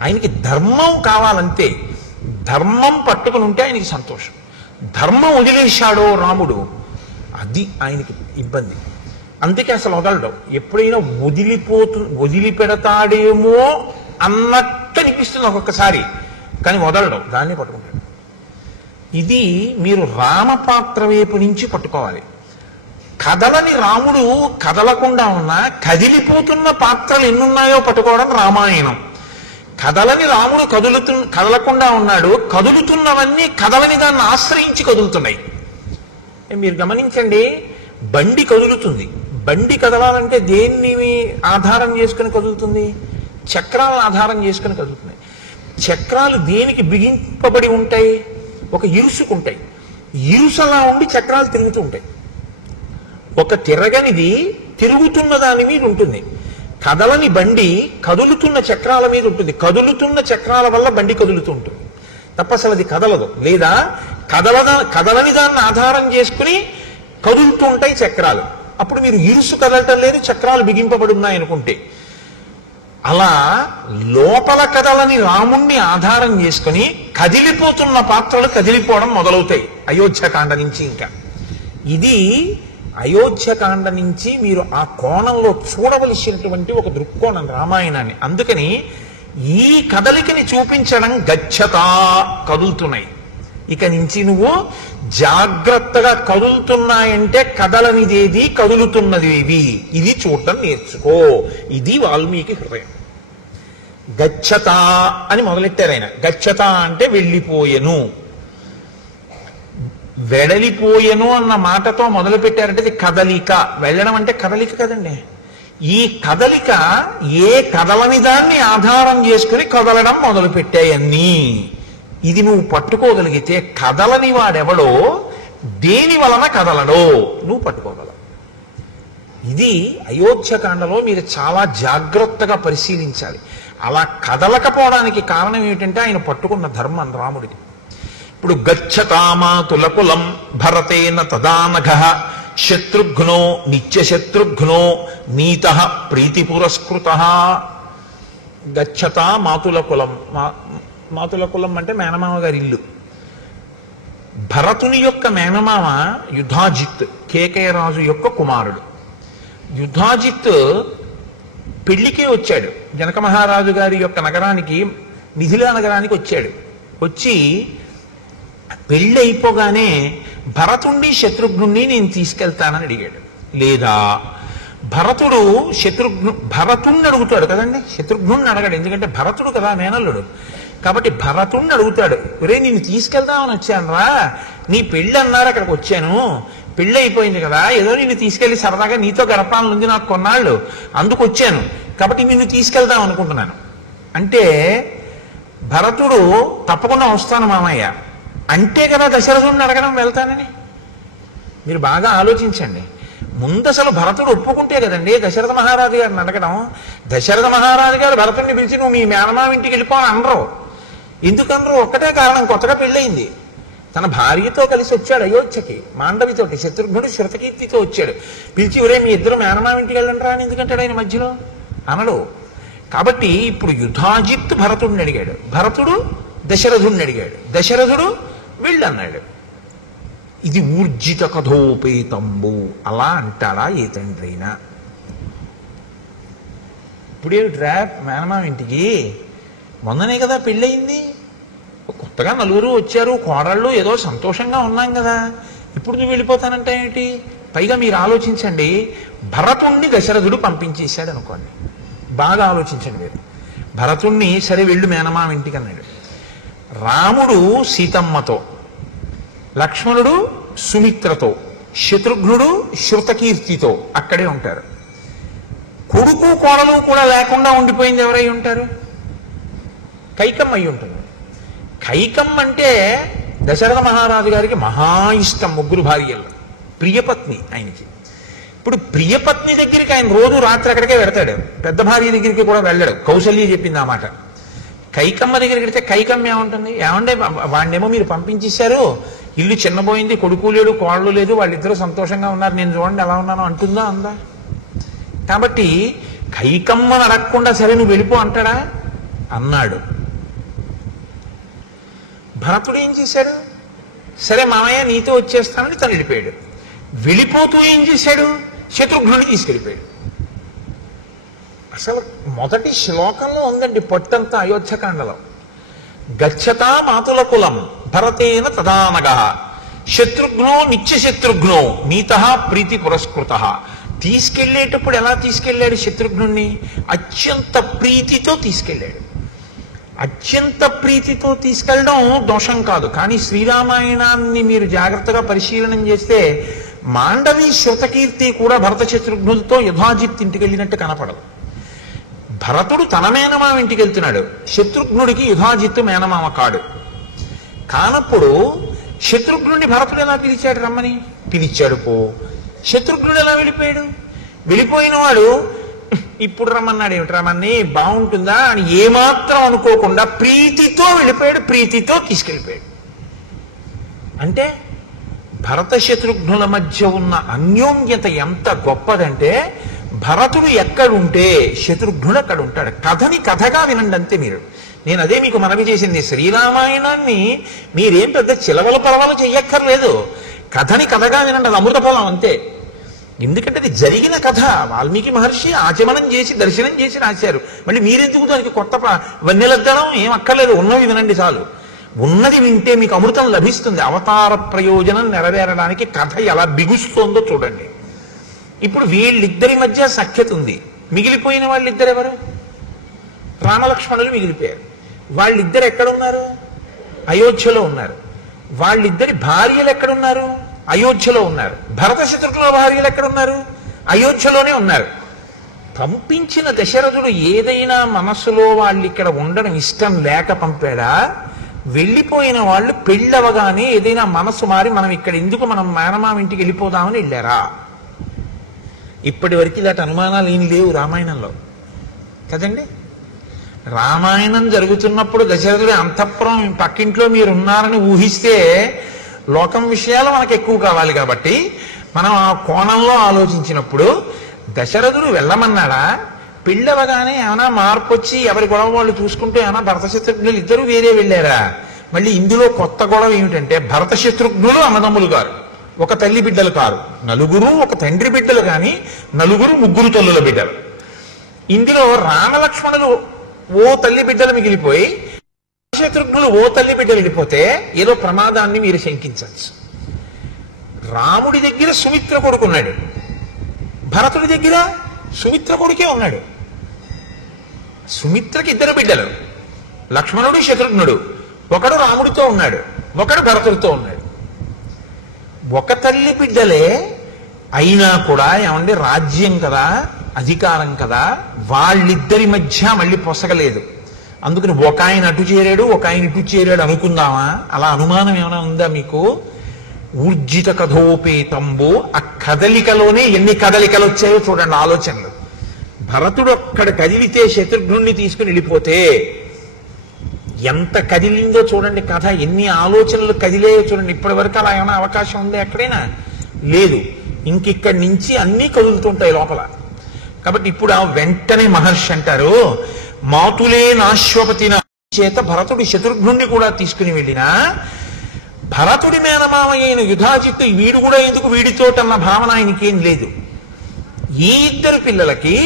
ఆయనకి ధర్మం కావాలంతే. ధర్మం పట్టుకుని ఉంటే ఆయనకి సంతోషం. ధర్మం వదిలేశాడో రాముడు, అది ఆయనకి ఇబ్బంది. అందుకే అసలు వదలడం. ఎప్పుడైనా వదిలిపెడతాడేమో అన్నట్టు అనిపిస్తుంది ఒక్కొక్కసారి, కానీ వదలడం, దాన్ని పట్టుకుంటాడు. ఇది మీరు రామపాత్ర వైపు నుంచి పట్టుకోవాలి. కదలని రాముడు కదలకుండా ఉన్నా కదిలిపోతున్న పాత్రలు ఎన్నున్నాయో పట్టుకోవడం రామాయణం. కదలని రాముడు కదలకుండా ఉన్నాడు, కదులుతున్నవన్నీ కదలని దాన్ని ఆశ్రయించి కదులుతున్నాయి. మీరు గమనించండి, బండి కదులుతుంది. బండి కదలాలంటే దేన్ని ఆధారం చేసుకుని కదులుతుంది? చక్రాలను ఆధారం చేసుకుని కదులుతున్నాయి. చక్రాలు దేనికి బిగింపబడి ఉంటాయి? ఒక ఇరుసుకుంటాయి. ఇరుసలా ఉండి చక్రాలు తిరుగుతూ ఉంటాయి. ఒక తిరగనిది తిరుగుతున్న దాని మీద ఉంటుంది. కదలని బండి కదులుతున్న చక్రాల మీద ఉంటుంది. కదులుతున్న చక్రాల వల్ల బండి కదులుతూ ఉంటుంది తప్ప అసలు అది కదలదు. లేదా కదలని దాన్ని ఆధారం చేసుకుని కదులుతూ ఉంటాయి చక్రాలు. అప్పుడు మీరు ఇరుసు కదలటం లేదు, చక్రాలు బిగింపబడి ఉన్నాయనుకుంటే. అలా లోపల కదలని రాముణ్ణి ఆధారం చేసుకుని కదిలిపోతున్న పాత్రలు కదిలిపోవడం మొదలవుతాయి అయోధ్యకాండ నుంచి. ఇంకా ఇది అయోధ్యకాండ నుంచి మీరు ఆ కోణంలో చూడవలసినటువంటి ఒక దృక్కోణం రామాయణాన్ని. అందుకని ఈ కదలికని చూపించడం గచ్చతా, కదులుతున్నాయి. ఇక నుంచి నువ్వు జాగ్రత్తగా కదులుతున్నాయంటే కదలనిదేది, కదులుతున్నదేది, ఇది చూడటం నేర్చుకో. ఇది వాల్మీకి హృదయం. గచ్చత అని మొదలెట్టారు ఆయన. గచ్చత అంటే వెళ్ళిపోయెను, వెడలిపోయెను అన్న మాటతో మొదలు పెట్టారంటే ఇది కదలిక. వెళ్ళడం అంటే కదలిక కదండి. ఈ కదలిక ఏ కదలని దాన్ని ఆధారం చేసుకుని కదలడం మొదలు పెట్టాయన్నీ. ఇది నువ్వు పట్టుకోగలిగితే కదలని వాడెవడో దేని వలన కదలడో నువ్వు పట్టుకోగలవు. ఇది అయోధ్యకాండలో మీరు చాలా జాగ్రత్తగా పరిశీలించాలి. అలా కదలకపోవడానికి కారణం ఏమిటంటే ఆయన పట్టుకున్న ధర్మం రాముడిది. ఇప్పుడు గచ్చతామాతులకులం భరతేన తదానఘ శత్రుఘ్నో నిత్యశత్రుఘ్నో నీత ప్రీతి పురస్కృత. గచ్చతా మాతుల కులం. మాతుల కులం అంటే మేనమామ గారి ఇల్లు. భరతుని యొక్క మేనమామ యుధాజిత్, కేకయరాజు యొక్క కుమారుడు. యుధాజిత్ పెళ్లికే వచ్చాడు. జనక మహారాజు గారి యొక్క నగరానికి, మిథిలా నగరానికి వచ్చాడు. వచ్చి పెళ్లి అయిపోగానే భరతుణ్ణి శత్రుఘ్నుణ్ణి నేను తీసుకెళ్తానని అడిగాడు. లేదా భరతుణ్ణి అడుగుతాడు కదండి, శత్రుఘ్నుణ్ణి అడగాడు. ఎందుకంటే భరతుడు కదా మేనల్లుడు. కాబట్టి భరతుణ్ణి అడుగుతాడు, ఒరే నిన్ను తీసుకెళ్దామని వచ్చాను రా, నీ పెళ్ళి అన్నారు అక్కడికి వచ్చాను, పెళ్ళి అయిపోయింది కదా, ఏదో నిన్ను తీసుకెళ్లి సరదాగా నీతో గడపాలని ఉంది నాకు కొన్నాళ్ళు, అందుకు వచ్చాను, కాబట్టి నిన్ను తీసుకెళ్దాం అనుకుంటున్నాను అంటే భరతుడు తప్పకుండా వస్తాను మామయ్య అంటే కదా దశరథుడిని అడగడం వెళ్తానని. మీరు బాగా ఆలోచించండి. ముందు అసలు భరతుడు ఒప్పుకుంటే కదండి దశరథ మహారాజు గారిని అడగడం. దశరథ మహారాజు గారు భరతుడిని పిలిచి నువ్వు మీ మేనమామ ఇంటికి వెళ్ళిపోవాలి అనరు. ఎందుకనరు? ఒక్కటే కారణం, కొత్తగా పెళ్ళయింది. తన భార్యతో కలిసి వచ్చాడు అయోధ్యకి, మాండవితోటి. శత్రుఘ్నుడు శృతకీర్తితో వచ్చాడు. పిలిచి ఒరే మీ ఇద్దరు మేనమామ ఇంటికి వెళ్ళండి రా అని ఎందుకంటాడు ఆయన మధ్యలో? అనడు. కాబట్టి ఇప్పుడు యుధాజిత్ భరతుడిని అడిగాడు, భరతుడు దశరథుడిని అడిగాడు, దశరథుడు వెళ్ళన్నాడు. ఇది ఊర్జిత కథోపేతంబు. అలా అంటాడా ఏ తండ్రి అయినా? ఇప్పుడేమిట్రా మేనమామ ఇంటికి, మొన్ననే కదా పెళ్ళయింది, కొత్తగా నలుగురు వచ్చారు, కోడళ్ళు, ఏదో సంతోషంగా ఉన్నాం కదా, ఇప్పుడు నువ్వు వెళ్ళిపోతానంటే ఏంటి? పైగా మీరు ఆలోచించండి, భరతుణ్ణి దశరథుడు పంపించేశాడు అనుకోండి. బాగా ఆలోచించండి మీరు. భరతుణ్ణి సరే వెళ్ళు మేనమామ ఇంటికి అన్నాడు. రాముడు సీతమ్మతో, లక్ష్మణుడు సుమిత్రతో, శత్రుఘ్నుడు శృతకీర్తితో అక్కడే ఉంటారు. కొడుకు కోడలు కూడా లేకుండా ఉండిపోయింది ఎవరై ఉంటారు? కైకమ్మ అయి ఉంటుంది. కైకమ్మ అంటే దశరథ మహారాజు గారికి మహా ఇష్టం. ముగ్గురు భార్యలు, ప్రియపత్ని ఆయనకి. ఇప్పుడు ప్రియపత్ని దగ్గరికి ఆయన రోజు రాత్రి అక్కడికే వెడతాడు, పెద్ద భార్య దగ్గరికి కూడా వెళ్ళాడు. కౌశల్య చెప్పింది ఆ మాట. కైకమ్మ దగ్గరికి వెడితే కైకమ్మ ఏముంటుంది, ఏమంటే వాడినేమో మీరు పంపించేశారు, ఇల్లు చిన్నపోయింది, కొడుకు లేడు కోళ్ళు లేదు, వాళ్ళిద్దరూ సంతోషంగా ఉన్నారు, నేను చూడండి ఎలా ఉన్నానో అంటుందా అందా? కాబట్టి కైకమ్మను అడగకుండా సరే నువ్వు వెళ్ళిపో అంటాడా? అన్నాడు. భరతుడు ఏం చేశాడు? సరే మామయ్య నీతో వచ్చేస్తానని తను వెళ్ళిపోయాడు. వెళ్ళిపోతూ ఏం చేశాడు? శత్రుఘ్నుడిని తీసుకెళ్ళిపోయాడు. అసలు మొదటి శ్లోకంలో ఉందండి పట్టంతా అయోధ్యకాండలో. గచ్చతా మాతుల కులం భరతేన తదానగ శత్రుఘ్నో నిత్యశత్రుఘ్నో నీత ప్రీతి పురస్కృత. తీసుకెళ్లేటప్పుడు ఎలా తీసుకెళ్లాడు? శత్రుఘ్నుణ్ణి అత్యంత ప్రీతితో తీసుకెళ్లాడు. అత్యంత ప్రీతితో తీసుకెళ్ళడం దోషం కాదు, కానీ శ్రీరామాయణాన్ని మీరు జాగ్రత్తగా పరిశీలనం చేస్తే మాండవి శృతకీర్తి కూడా భరత శత్రుఘ్నులతో యుధాజిత్ ఇంటికి వెళ్ళినట్టు కనపడదు. భరతుడు తన మేనమామ ఇంటికి వెళ్తున్నాడు, శత్రుఘ్నుడికి యుధాజిత్తు మేనమామ కాడు. కానప్పుడు శత్రుఘ్నుడిని భరతుడు ఎలా పిలిచాడు? రమ్మని పిలిచాడు. పో. శత్రుఘ్నుడు ఎలా వెళ్ళిపోయాడు? వెళ్ళిపోయిన వాడు ఇప్పుడు రమ్మన్నాడు, ఏమిటి రమ్మని బాగుంటుందా అని ఏమాత్రం అనుకోకుండా ప్రీతితో వెళ్ళిపోయాడు, ప్రీతితో తీసుకెళ్ళిపోయాడు. అంటే భరత శత్రుఘ్నుల మధ్య ఉన్న అన్యోన్యత ఎంత గొప్పదంటే, భరతుడు ఎక్కడుంటే శత్రుఘ్నుడు అక్కడ ఉంటాడు. కథని కథగా వినండి అంతే మీరు. నేను అదే మీకు మనవి చేసింది, శ్రీరామాయణాన్ని మీరేం పెద్ద చిలవల పరవలు చెయ్యక్కర్లేదు, కథని కథగా వినండి, అది అమృత ఫలం అంతే. ఎందుకంటే అది జరిగిన కథ. వాల్మీకి మహర్షి ఆచమనం చేసి దర్శనం చేసి రాశారు. మళ్ళీ మీరెందుకు దానికి కొత్త వన్నెలద్దడం ఏం అక్కర్లేదు, ఉన్నవి వినండి చాలు. ఉన్నది వింటే మీకు అమృతం లభిస్తుంది. అవతార ప్రయోజనం నెరవేరడానికి కథ ఎలా బిగుస్తోందో చూడండి. ఇప్పుడు వీళ్ళిద్దరి మధ్య సఖ్యత ఉంది. మిగిలిపోయిన వాళ్ళిద్దరు ఎవరు? రామలక్ష్మణులు మిగిలిపోయారు. వాళ్ళిద్దరు ఎక్కడున్నారు? అయోధ్యలో ఉన్నారు. వాళ్ళిద్దరి భార్యలు ఎక్కడున్నారు? అయోధ్యలో ఉన్నారు. భరత శత్రుఘ్నుల భార్యలు ఎక్కడున్నారు? అయోధ్యలోనే ఉన్నారు. పంపించిన దశరథుడు ఏదైనా మనస్సులో వాళ్ళు ఇక్కడ ఉండడం ఇష్టం లేక పంపాడా? వెళ్ళిపోయిన వాళ్ళు పెళ్ళవగానే ఏదైనా మనసు మారి మనం ఇక్కడ ఎందుకు, మనం మేనమామ ఇంటికి వెళ్ళిపోదామని వెళ్ళారా? ఇప్పటి వరకు ఇలాంటి అనుమానాలు ఏం లేవు రామాయణంలో కదండి. రామాయణం జరుగుతున్నప్పుడు దశరథుడి అంతఃపురం పక్కింట్లో మీరు ఉన్నారని ఊహిస్తే లోకం విషయాలు మనకు ఎక్కువ కావాలి కాబట్టి మనం ఆ కోణంలో ఆలోచించినప్పుడు దశరథుడు వెళ్ళమన్నాడా? పెళ్ళవగానే ఏమైనా మార్పు వచ్చి ఎవరి గొడవ వాళ్ళు చూసుకుంటూ ఏమైనా భరత శత్రుఘ్నులు ఇద్దరు వేరే వెళ్ళారా? మళ్ళీ ఇందులో కొత్త గొడవ ఏమిటంటే, భరత శత్రుఘ్నులు అన్నదమ్ములు గారు, ఒక తల్లి బిడ్డలు కారు, నలుగురు ఒక తండ్రి బిడ్డలు, కానీ నలుగురు ముగ్గురు తల్లుల బిడ్డలు. ఇందులో రామలక్ష్మణులు ఓ తల్లి బిడ్డలు మిగిలిపోయి శత్రుఘ్నులు ఓ తల్లి బిడ్డలు వెళ్ళిపోతే ఏదో ప్రమాదాన్ని మీరు శంకించవచ్చు. రాముడి దగ్గర సుమిత్ర కొడుకున్నాడు, భరతుడి దగ్గర సుమిత్ర కొడుకే ఉన్నాడు. సుమిత్రకి ఇద్దరు బిడ్డలు, లక్ష్మణుడు శత్రుఘ్నుడు. ఒకడు రాముడితో ఉన్నాడు, ఒకడు భరతుడితో ఉన్నాడు. ఒక తల్లి బిడ్డలే అయినా కూడా ఏమండి, రాజ్యం కదా, అధికారం కదా, వాళ్ళిద్దరి మధ్య మళ్ళీ పొసగలేదు. అందుకని ఒక ఆయన అటు చేరాడు, ఒక ఆయన ఇటు చేరాడు అనుకుందామా? అలా అనుమానం ఏమైనా ఉందా మీకు? ఊర్జిత కథోపేతంబో, ఆ కదలికలోనే ఎన్ని కదలికలు వచ్చాయో చూడండి, ఆలోచనలు. భరతుడు అక్కడ కదిలితే శత్రుఘ్నుణ్ణి తీసుకుని వెళ్ళిపోతే ఎంత కదిలిందో చూడండి కథ, ఎన్ని ఆలోచనలు కదిలేయో చూడండి. ఇప్పటి వరకు అలా ఏమైనా అవకాశం ఉందా ఎక్కడైనా? లేదు. ఇంకిక్కడి నుంచి అన్నీ కదులుతుంటాయి లోపల. కాబట్టి ఇప్పుడు ఆ వెంటనే మహర్షి అంటారు, మాతులే నాశ్వపతిన చేత భరతుడి శత్రుఘ్నుణ్ణి కూడా తీసుకుని వెళ్ళినా భరతుడి మేనమామ అయిన యుధాజిత్తు వీడు కూడా ఎందుకు వీడితోటన్న భావన ఆయనకేం లేదు. ఈ ఇద్దరు పిల్లలకి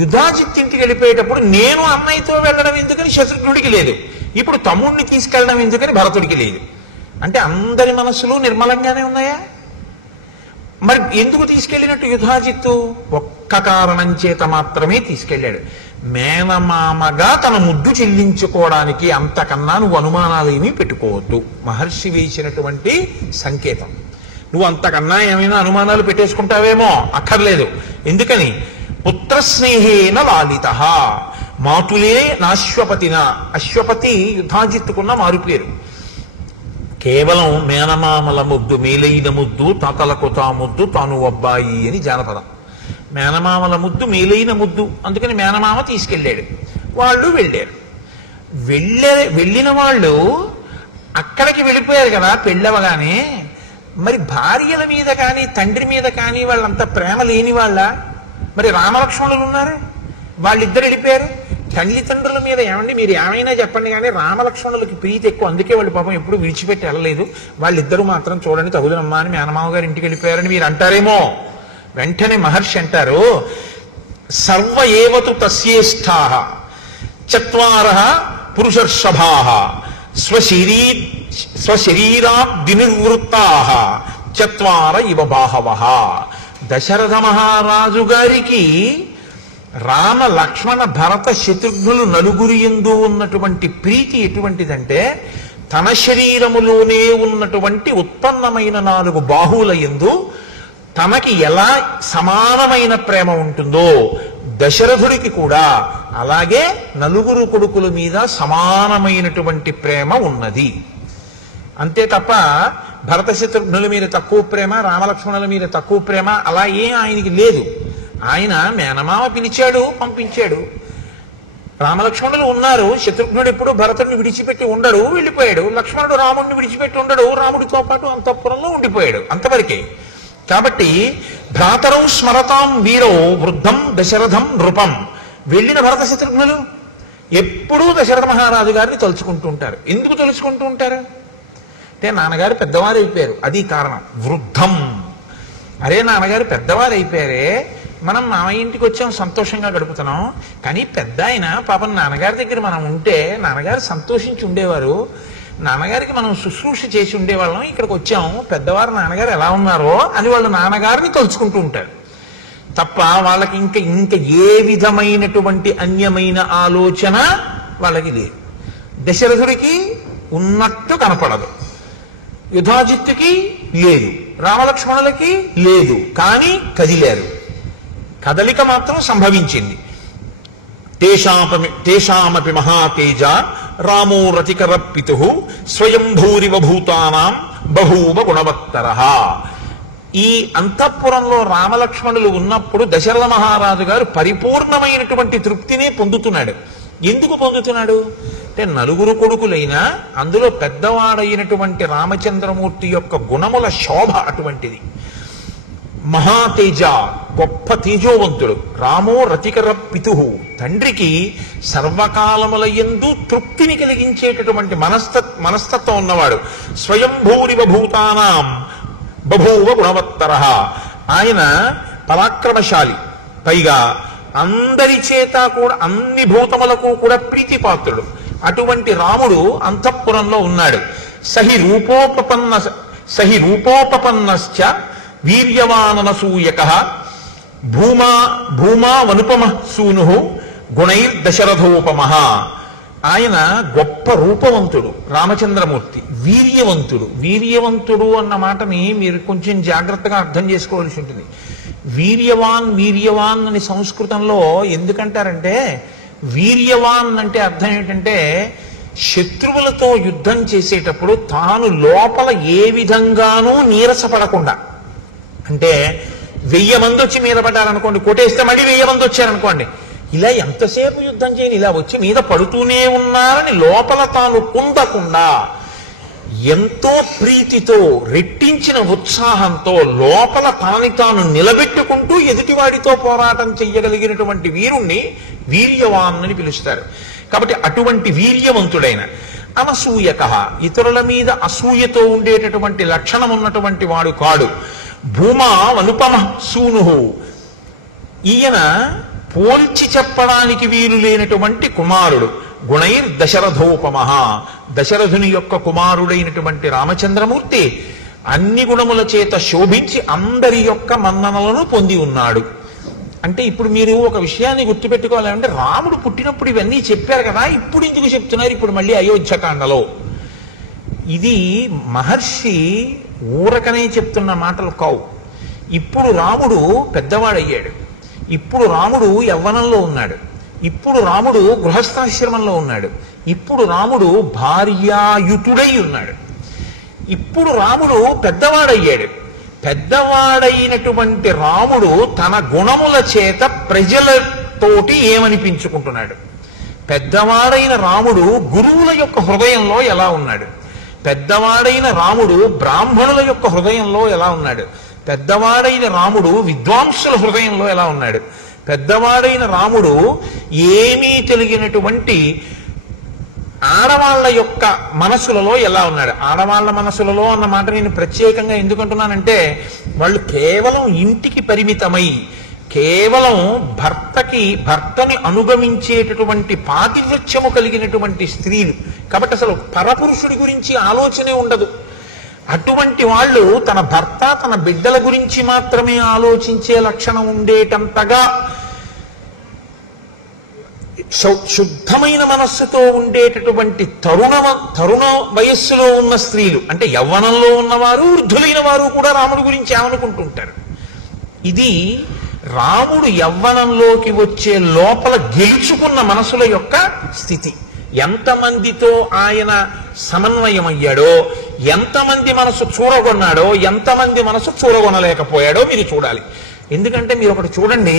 యుధాజిత్ ఇంటికి వెళ్ళిపోయేటప్పుడు నేను అన్నయ్యతో వెళ్ళడం ఎందుకని శత్రుఘ్నుడికి లేదు, ఇప్పుడు తమ్ముడిని తీసుకెళ్ళడం ఎందుకని భరతుడికి లేదు. అంటే అందరి మనసులు నిర్మలంగానే ఉన్నాయా? మరి ఎందుకు తీసుకెళ్ళినట్టు యుధాజిత్తు? ఒక్క కారణం చేత మాత్రమే తీసుకెళ్ళాడు, మేనమామగా తన ముద్దు చెల్లించుకోవడానికి. అంతకన్నా నువ్వు అనుమానాలు ఏమీ పెట్టుకోవద్దు. మహర్షి వేసినటువంటి సంకేతం. నువ్వు అంతకన్నా ఏమైనా అనుమానాలు పెట్టేసుకుంటావేమో, అక్కర్లేదు. ఎందుకని? పుత్రస్నేహేన లాలిత మాతులే నాశ్వపతిన. అశ్వపతి యుధాజిత్తుకున్న మారుపేరు. కేవలం మేనమామల ముద్దు మేలైన ముద్దు తాతలకు తా ముద్దు తాను అబ్బాయి అని జానపదం. మేనమామల ముద్దు మేలైన ముద్దు, అందుకని మేనమామ తీసుకెళ్ళాడు. వాళ్ళు వెళ్ళారు. వెళ్ళిన వాళ్ళు అక్కడికి వెళ్ళిపోయారు కదా పెళ్ళవగానే. మరి భార్యల మీద కానీ తండ్రి మీద కానీ వాళ్ళంత ప్రేమ లేని వాళ్ళ? మరి రామలక్ష్మణులు ఉన్నారు, వాళ్ళిద్దరు వెళ్ళిపోయారు. తల్లిదండ్రుల మీద ఏమండి మీరు ఏమైనా చెప్పండి కానీ రామలక్ష్మణులకి ప్రీతి ఎక్కువ, అందుకే వాళ్ళు పాపం ఎప్పుడు విడిచిపెట్టి వెళ్ళలేదు. వాళ్ళిద్దరూ మాత్రం చూడండి తగుదనమ్మా అని మేనమామ గారు ఇంటికి వెళ్ళిపోయారని మీరు అంటారేమో. వెంటనే మహర్షి అంటారు, సర్వ ఏవతు తస్యేష్ఠాః చత్వారః పురుషర్షభాః స్వశరీరాద్వినివృత్తాః చత్వార ఇవ బాహవః. దశరథ మహారాజు గారికి రామ లక్ష్మణ భరత శత్రుఘ్నులు నలుగురి యందు ఉన్నటువంటి ప్రీతి ఎటువంటిదంటే, తన శరీరములోనే ఉన్నటువంటి ఉత్పన్నమైన 4 బాహువుల యందు తనకి ఎలా సమానమైన ప్రేమ ఉంటుందో దశరథుడికి కూడా అలాగే నలుగురు కొడుకుల మీద సమానమైనటువంటి ప్రేమ ఉన్నది. అంతే తప్ప భరత శత్రుఘ్నుల మీద తక్కువ ప్రేమ, రామలక్ష్మణుల మీద తక్కువ ప్రేమ అలా ఏం ఆయనకి లేదు. ఆయన మేనమామ పిలిచాడు, పంపించాడు. రామలక్ష్మణులు ఉన్నారు. శత్రుఘ్నుడు ఎప్పుడు భరతుడిని విడిచిపెట్టి ఉండడు, వెళ్ళిపోయాడు. లక్ష్మణుడు రాముడిని విడిచిపెట్టి ఉండడు, రాముడితో పాటు అంతఃపురంలో ఉండిపోయాడు. అంతవరకే. కాబట్టి భ్రాతరౌ స్మరతాం వీరో వృద్ధం దశరథం నృపం. వెళ్ళిన భరత శత్రుఘ్నులు ఎప్పుడూ దశరథ మహారాజు గారిని తలుచుకుంటూ ఉంటారు. ఎందుకు తలుచుకుంటూ ఉంటారు అంటే, నాన్నగారు పెద్దవారు అయిపోయారు, అది కారణం. వృద్ధం, అరే నాన్నగారు పెద్దవారు అయిపోయారే, మనం మామయ్య ఇంటికి వచ్చాం, సంతోషంగా గడుపుతున్నాం. కానీ పెద్ద ఆయన పాపం నాన్నగారి దగ్గర మనం ఉంటే నాన్నగారు సంతోషించి ఉండేవారు, నాన్నగారికి మనం శుశ్రూష చేసి ఉండేవాళ్ళం, ఇక్కడికి వచ్చాము, పెద్దవారు నాన్నగారు ఎలా ఉన్నారో అని వాళ్ళు నాన్నగారిని తలుచుకుంటూ ఉంటారు తప్ప వాళ్ళకి ఇంకా ఏ విధమైనటువంటి అన్యమైన ఆలోచన వాళ్ళకి లేదు. దశరథుడికి ఉన్నట్టు కనపడదు, యుధాజిత్తుకి లేదు, రామలక్ష్మణులకి లేదు, కానీ కదిలారు. కదలిక మాత్రం సంభవించింది. తేషామపి మహాతేజ రామో రతికర పితుః స్వయంభూరివ భూతానాం బహూవ గుణవత్తరః. ఈ అంతఃపురంలో రామలక్ష్మణులు ఉన్నప్పుడు దశరథ మహారాజు గారు పరిపూర్ణమైనటువంటి తృప్తినే పొందుతున్నాడు. ఎందుకు పొందుతున్నాడు అంటే, నలుగురు కొడుకులైనా అందులో పెద్దవాడైనటువంటి రామచంద్రమూర్తి యొక్క గుణముల శోభ అటువంటిది. మహాతేజ, గొప్ప తేజోవంతుడు. రామో రతికర పితుః, తండ్రికి సర్వకాలముల యందు తృప్తిని కలిగించేటటువంటి మనస్తత్వం ఉన్నవాడు. స్వయంభూరివ భూతానాం బభూవ గుణవత్తరః, ఆయన పరాక్రమశాలి, పైగా అందరి చేత కూడా అన్ని భూతములకు కూడా ప్రీతిపాత్రుడు. అటువంటి రాముడు అంతఃపురంలో ఉన్నాడు. సహి రూపోపపన్నశ్చ వీర్యవాననసూయకః భూమా వనుపమ సూనుః గుణైర్దశరథోపమః. ఆయన గొప్ప రూపవంతుడు రామచంద్రమూర్తి, వీర్యవంతుడు. వీర్యవంతుడు అన్న మాటని మీరు కొంచెం జాగ్రత్తగా అర్థం చేసుకోవాల్సి ఉంటుంది. వీర్యవాన్ అని సంస్కృతంలో ఎందుకంటారంటే, వీర్యవాన్ అంటే అర్థం ఏంటంటే, శత్రువులతో యుద్ధం చేసేటప్పుడు తాను లోపల ఏ విధంగానూ నీరసపడకుండా, అంటే 1000 మంది వచ్చి మీద పడ్డారనుకోండి, కొట్టేస్తే మళ్ళీ 1000 మంది వచ్చారనుకోండి, ఇలా ఎంతసేపు యుద్ధం చేయని, ఇలా వచ్చి మీద పడుతూనే ఉన్నారని లోపల తాను కుందకుండా ఎంతో ప్రీతితో రెట్టించిన ఉత్సాహంతో లోపల తనని తాను నిలబెట్టుకుంటూ ఎదుటివాడితో పోరాటం చెయ్యగలిగినటువంటి వీరుణ్ణి వీర్యవాన్ అని పిలుస్తారు. కాబట్టి అటువంటి వీర్యవంతుడైన అనసూయకః, ఇతరుల మీద అసూయతో ఉండేటటువంటి లక్షణం ఉన్నటువంటి వాడు కాడు. భూమా అనుపమ సూనుః, ఈయన పోల్చి చెప్పడానికి వీలు లేనటువంటి కుమారుడు. గుణైర్ దశరథోపమః, దశరథుని యొక్క కుమారుడైనటువంటి రామచంద్రమూర్తి అన్ని గుణముల చేత శోభించి అందరి యొక్క మన్ననలను పొంది ఉన్నాడు. అంటే ఇప్పుడు మీరు ఒక విషయాన్ని గుర్తుపెట్టుకోవాలంటే, రాముడు పుట్టినప్పుడు ఇవన్నీ చెప్పారు కదా, ఇప్పుడు ఎందుకు చెప్తున్నారు ఇప్పుడు మళ్ళీ అయోధ్యకాండలో? ఇది మహర్షి ఊరకనే చెప్తున్న మాటలు కావు. ఇప్పుడు రాముడు పెద్దవాడయ్యాడు, ఇప్పుడు రాముడు యవ్వనంలో ఉన్నాడు, ఇప్పుడు రాముడు గృహస్థాశ్రమంలో ఉన్నాడు, ఇప్పుడు రాముడు భార్యాయుతుడై ఉన్నాడు. ఇప్పుడు రాముడు పెద్దవాడయ్యాడు. పెద్దవాడైనటువంటి రాముడు తన గుణముల చేత ప్రజలతోటి ఏమనిపించుకుంటున్నాడు? పెద్దవాడైన రాముడు గురువుల యొక్క హృదయంలో ఎలా ఉన్నాడు? పెద్దవాడైన రాముడు బ్రాహ్మణుల యొక్క హృదయంలో ఎలా ఉన్నాడు? పెద్దవాడైన రాముడు విద్వాంసుల హృదయంలో ఎలా ఉన్నాడు? పెద్దవాడైన రాముడు ఏమీ తెలియనటువంటి ఆడవాళ్ల యొక్క మనసులలో ఎలా ఉన్నాడు? ఆడవాళ్ల మనసులలో అన్న మాట నేను ప్రత్యేకంగా ఎందుకంటున్నానంటే, వాళ్ళు కేవలం ఇంటికి పరిమితమై కేవలం భర్తని అనుగమించేటటువంటి పాతివృత్యము కలిగినటువంటి స్త్రీలు కాబట్టి అసలు పరపురుషుడి గురించి ఆలోచనే ఉండదు. అటువంటి వాళ్ళు తన భర్త తన బిడ్డల గురించి మాత్రమే ఆలోచించే లక్షణం ఉండేటంతగా శుద్ధమైన మనస్సుతో ఉండేటటువంటి తరుణ వయస్సులో ఉన్న స్త్రీలు, అంటే యవ్వనంలో ఉన్నవారు వృద్ధులైన వారు కూడా రాముడి గురించి ఏమనుకుంటుంటారు. ఇది రాముడు యవ్వనంలోకి వచ్చే లోపల గెలుచుకున్న మనసుల యొక్క స్థితి. ఎంతమందితో ఆయన సమన్వయమయ్యాడో, ఎంతమంది మనసు చూరగొన్నాడో, ఎంతమంది మనసు చూరగొనలేకపోయాడో మీరు చూడాలి. ఎందుకంటే మీరు ఒకటి చూడండి,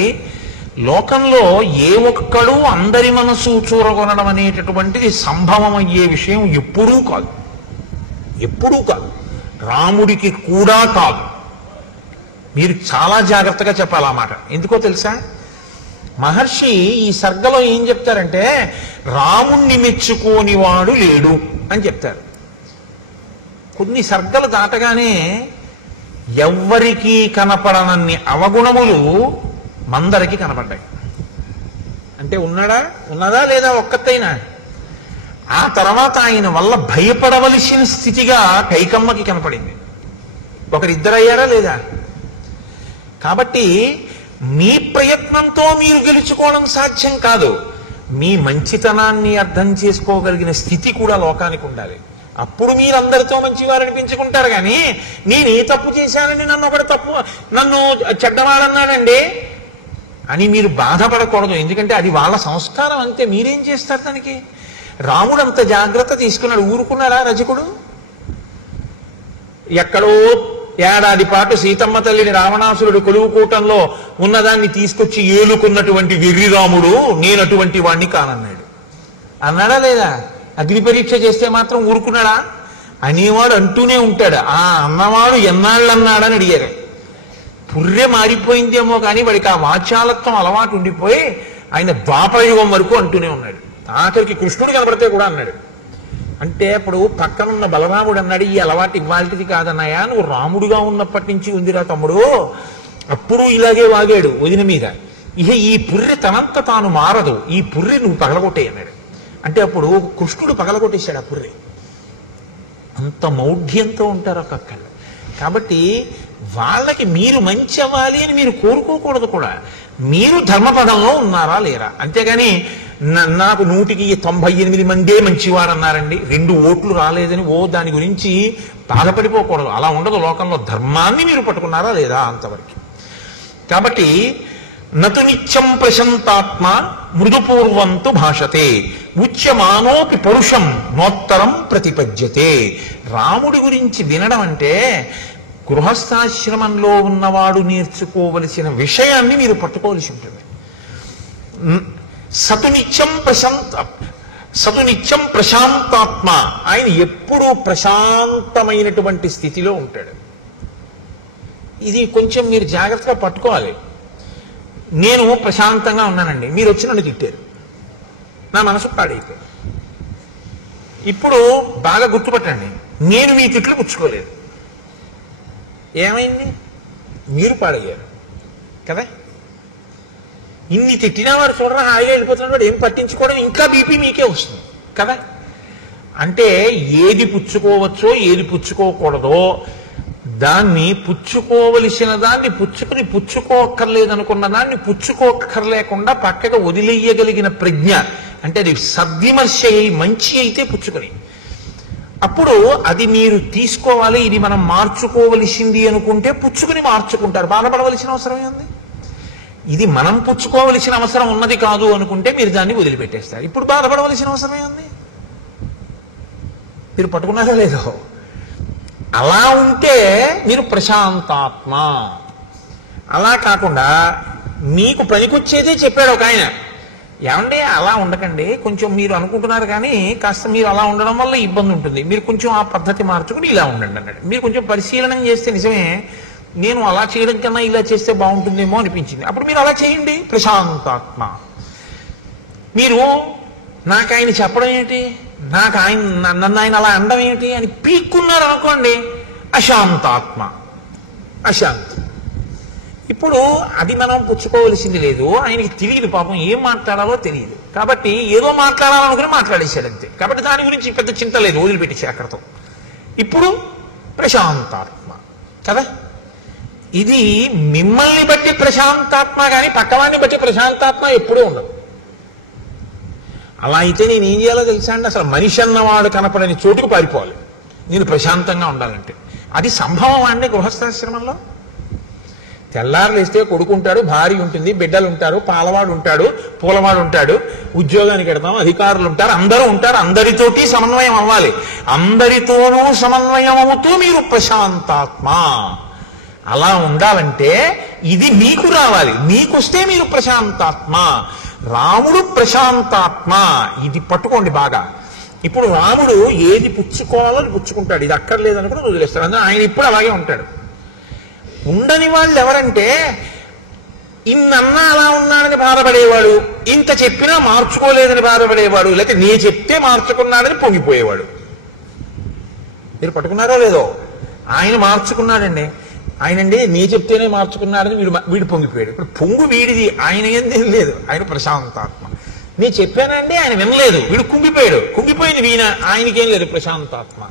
లోకంలో ఏ ఒక్కడు అందరి మనసు చూరగొనడం అనేటటువంటిది సంభవం అయ్యే విషయం ఎప్పుడూ కాదు. ఎప్పుడూ కాదు, రాముడికి కూడా కాదు. మీరు చాలా జాగ్రత్తగా చెప్పాలి ఆ మాట. ఎందుకో తెలుసా? మహర్షి ఈ సర్గలో ఏం చెప్తారంటే, రాముణ్ణి మెచ్చుకోని వాడు లేడు అని చెప్తారు. కొన్ని సర్గలు దాటగానే ఎవ్వరికీ కనపడనన్ని అవగుణములు మందరికి కనపడ్డాయి. అంటే ఉన్నదా లేదా ఒక్కతైనా? ఆ తర్వాత ఆయన వల్ల భయపడవలసిన స్థితిగా కైకమ్మకి కనపడింది. ఒకరిద్దరయ్యారా లేదా? కాబట్టి మీ ప్రయత్నంతో మీరు గెలుచుకోవడం సాధ్యం కాదు. మీ మంచితనాన్ని అర్థం చేసుకోగలిగిన స్థితి కూడా లోకానికి ఉండాలి. అప్పుడు మీరందరితో మంచివారు అనిపించుకుంటారు. కానీ నేను ఏ తప్పు చేశానని నన్ను చెడ్డవాడన్నాడండి అని మీరు బాధపడకూడదు. ఎందుకంటే అది వాళ్ళ సంస్కారం, అంతే. మీరేం చేస్తారు దానికి? రాముడు అంత జాగ్రత్త తీసుకున్నాడు. ఊరుకున్నాడా రజకుడు? ఎక్కడో ఏడాది పాటు సీతమ్మ తల్లిని రావణాసురుడు కొలువుకూటంలో ఉన్నదాన్ని తీసుకొచ్చి ఏలుకున్నటువంటి వెర్రి రాముడు నేను అటువంటి వాణ్ణి కానన్నాడు. అన్నాడా లేదా? అగ్ని పరీక్ష చేస్తే మాత్రం ఊరుకున్నాడా? అనేవాడు అంటూనే ఉంటాడు. ఆ అన్నవాడు ఎన్నాళ్ళు అన్నాడని అడిగారు. పుర్రె మారిపోయిందేమో కానీ వాడికి ఆ వాచాలత్వం అలవాటు ఉండిపోయి ఆయన ద్వాపరయుగం వరకు అంటూనే ఉన్నాడు. ఆఖరికి కృష్ణుడు కనబడితే కూడా అన్నాడు. అంటే అప్పుడు పక్కనున్న బలరాముడు అన్నాడు, ఈ అలవాటు ఇవ్వాల్టిది కాదన్నాయా, నువ్వు రాముడుగా ఉన్నప్పటి నుంచి ఉందిరా తమ్ముడు, అప్పుడు ఇలాగే వాగాడు వదిన మీద. ఈ పుర్రె తనంత తాను మారదు, ఈ పుర్రె నువ్వు పగలగొట్టే అన్నాడు. అంటే అప్పుడు కృష్ణుడు పగలగొట్టేశాడు ఆ పుర్రె. అంత మౌఢ్యంతో ఉంటారు ఒక్కొక్కళ్ళు. కాబట్టి వాళ్ళకి మీరు మంచి అవ్వాలి అని మీరు కోరుకోకూడదు కూడా. మీరు ధర్మపదంలో ఉన్నారా లేరా? అంతేగాని నాకు 198 మందే మంచివారు అన్నారండి, 2 ఓట్లు రాలేదని దాని గురించి బాధపడిపోకూడదు. అలా ఉండదు లోకంలో. ధర్మాన్ని మీరు పట్టుకున్నారా లేదా అంతవరకు. కాబట్టి నతు నిత్యం ప్రశంతాత్మ మృదుపూర్వంతు భాషతే ఉచ్యమానోపి పరుషం నోత్తరం ప్రతిపద్యతే. రాముడి గురించి వినడం అంటే గృహస్థాశ్రమంలో ఉన్నవాడు నేర్చుకోవలసిన విషయాన్ని మీరు పట్టుకోవలసి ఉంటుంది. సతునిత్యం ప్రశాంతాత్మ, ఆయన ఎప్పుడూ ప్రశాంతమైనటువంటి స్థితిలో ఉంటాడు. ఇది కొంచెం మీరు జాగ్రత్తగా పట్టుకోవాలి. నేను ప్రశాంతంగా ఉన్నానండి, మీరు వచ్చి నన్ను తిట్టారు, నా మనసు పాడైపోయింది. ఇప్పుడు బాగా గుర్తుపట్టండి, నేను మీ తిట్లు పుచ్చుకోలేదు. ఏమైంది? మీరు పాడయ్యారు కదా. ఇన్ని తిట్టినా వాడు చూడరా హాయిగా వెళ్ళిపోతున్నాడు, వాడు ఏం పట్టించుకోవడం, ఇంకా బీపీ మీకే వస్తుంది కదా. అంటే ఏది పుచ్చుకోవచ్చో ఏది పుచ్చుకోకూడదో దాన్ని, పుచ్చుకోవలసిన దాన్ని పుచ్చుకోక్కర్లేదనుకున్న దాన్ని పుచ్చుకోక్కర్లేకుండా పక్కగా వదిలేయగలిగిన ప్రజ్ఞ, అంటే అది సద్విమర్శ మంచి అయితే పుచ్చుకొని, అప్పుడు అది మీరు తీసుకోవాలి. ఇది మనం మార్చుకోవలసింది అనుకుంటే పుచ్చుకుని మార్చుకుంటారు, బాధపడవలసిన అవసరం ఉంది. ఇది మనం పుచ్చుకోవలసిన అవసరం ఉన్నది కాదు అనుకుంటే మీరు దాన్ని వదిలిపెట్టేస్తారు. ఇప్పుడు బాధపడవలసిన అవసరమే ఉంది. మీరు పట్టుకున్నారా లేదో? అలా ఉంటే మీరు ప్రశాంతాత్మ. అలా కాకుండా మీకు పనికొచ్చేదే చెప్పాడు ఒక ఆయన. ఏమండి అలా ఉండకండి, కొంచెం మీరు అనుకుంటున్నారు కానీ కాస్త మీరు అలా ఉండడం వల్ల ఇబ్బంది ఉంటుంది, మీరు కొంచెం ఆ పద్ధతి మార్చుకుని ఇలా ఉండండి అన్నాడు. మీరు కొంచెం పరిశీలన చేస్తే నిజమే, నేను అలా చేయడం కన్నా ఇలా చేస్తే బాగుంటుందేమో అనిపించింది. అప్పుడు మీరు అలా చేయండి, ప్రశాంతాత్మ. మీరు నాకు ఆయన చెప్పడం ఏంటి, నాకు నన్ను ఆయన అలా అనడం ఏంటి అని పీక్కున్నారు అనుకోండి, అశాంతాత్మ, అశాంతి. ఇప్పుడు అది మనం పుచ్చుకోవలసింది లేదు. ఆయనకి తెలియదు పాపం, ఏం మాట్లాడాలో తెలియదు, కాబట్టి ఏదో మాట్లాడాలనుకుని మాట్లాడేశాడు అంతే. కాబట్టి దాని గురించి పెద్ద చింత లేదు, వదిలిపెట్టేసి అక్కడతో. ఇప్పుడు ప్రశాంతాత్మ కదా. ఇది మిమ్మల్ని బట్టి ప్రశాంతాత్మ కానీ పక్కవాడిని బట్టి ప్రశాంతాత్మ ఎప్పుడూ ఉండదు. అలా అయితే నేను ఏం చేయాలో తెలుసా అండి, అసలు మనిషి అన్నవాడు కనపడని చోటుకు పారిపోవాలి నేను ప్రశాంతంగా ఉండాలంటే. అది సంభవం అండి గృహస్థాశ్రమంలో. తెల్లారులు వేస్తే కొడుకుంటాడు, భార్య ఉంటుంది, బిడ్డలు ఉంటారు, పాలవాడు ఉంటాడు, పూలవాడు ఉంటాడు, ఉద్యోగానికి వెడతాం, అధికారులు ఉంటారు, అందరూ ఉంటారు. అందరితోటి సమన్వయం అవ్వాలి. అందరితోనూ సమన్వయం అవుతూ మీరు ప్రశాంతాత్మ. అలా ఉండాలంటే ఇది మీకు రావాలి. మీకొస్తే మీరు ప్రశాంతాత్మ. రాముడు ప్రశాంతాత్మ. ఇది పట్టుకోండి బాగా. ఇప్పుడు రాముడు ఏది పుచ్చుకోవాలో అది పుచ్చుకుంటాడు, ఇది అక్కర్లేదని కూడా వదిలేస్తాడు. అందులో ఆయన ఇప్పుడు అలాగే ఉంటాడు. ఉండని వాళ్ళు ఎవరంటే ఇన్నన్నా అలా ఉన్నాడని బాధపడేవాడు, ఇంత చెప్పినా మార్చుకోలేదని బాధపడేవాడు, లేకపోతే నీ చెప్తే మార్చుకున్నాడని పొంగిపోయేవాడు. మీరు పట్టుకున్నారో లేదో, ఆయన మార్చుకున్నాడండి. ఆయనండి నీ చెప్తేనే మార్చుకున్నాడని వీడు పొంగిపోయాడు. ఇప్పుడు పొంగు వీడిది, ఆయన ఏం లేదు, ఆయన ప్రశాంతాత్మ. నీ చెప్పానండి, ఆయన వినలేదు, వీడు కుంగిపోయాడు. కుంగిపోయింది వీణ, ఆయనకేం లేదు, ప్రశాంతాత్మ.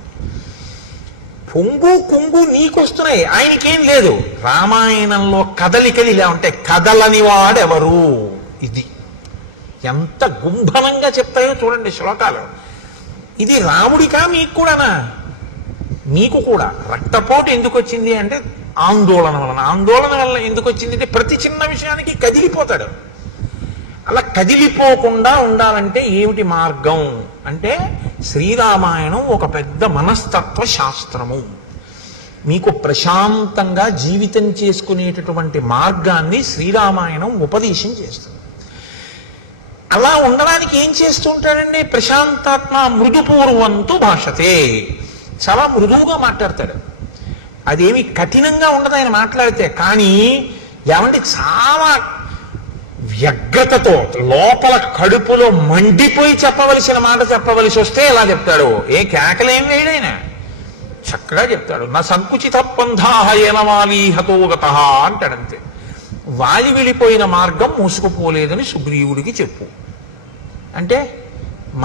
పొంగు కుంగు నీకొస్తున్నాయి, ఆయనకేం లేదు. రామాయణంలో కదలికలు ఇలా ఉంటాయి, కదలని వాడెవరు. ఇది ఎంత గుంభనంగా చెప్తాయో చూడండి శ్లోకాలు. ఇది రాముడికా మీకు కూడానా? మీకు కూడా. రక్తపోటు ఎందుకు వచ్చింది అంటే ఆందోళన వలన. ఆందోళన వలన ఎందుకు వచ్చింది అంటే ప్రతి చిన్న విషయానికి కదిలిపోతాడు. అలా కదిలిపోకుండా ఉండాలంటే ఏమిటి మార్గం అంటే శ్రీరామాయణం ఒక పెద్ద మనస్తత్వ శాస్త్రము. మీకు ప్రశాంతంగా జీవితం చేసుకునేటటువంటి మార్గాన్ని శ్రీరామాయణం ఉపదేశం చేస్తుంది. అలా ఉండడానికి ఏం చేస్తూ ఉంటాడండి ప్రశాంతాత్మ? మృదుపూర్వంతు భాషతే. చాలా మృదువుగా మాట్లాడతాడు. అదేమి కఠినంగా ఉండదు ఆయన మాట్లాడితే. కానీ ఏమంటే చాలా వ్యగ్రతతో లోపల కడుపులో మండిపోయి చెప్పవలసిన మాట చెప్పవలసి వస్తే ఎలా చెప్తాడు? ఏ కేకలేం వేయడైన చక్కగా చెప్తాడు. నా సంకుచిత పంథాహ ఏనవాలీహతోగత అంటాడంతే. వాలి వెళ్ళిపోయిన మార్గం మూసుకుపోలేదని సుగ్రీవుడికి చెప్పు. అంటే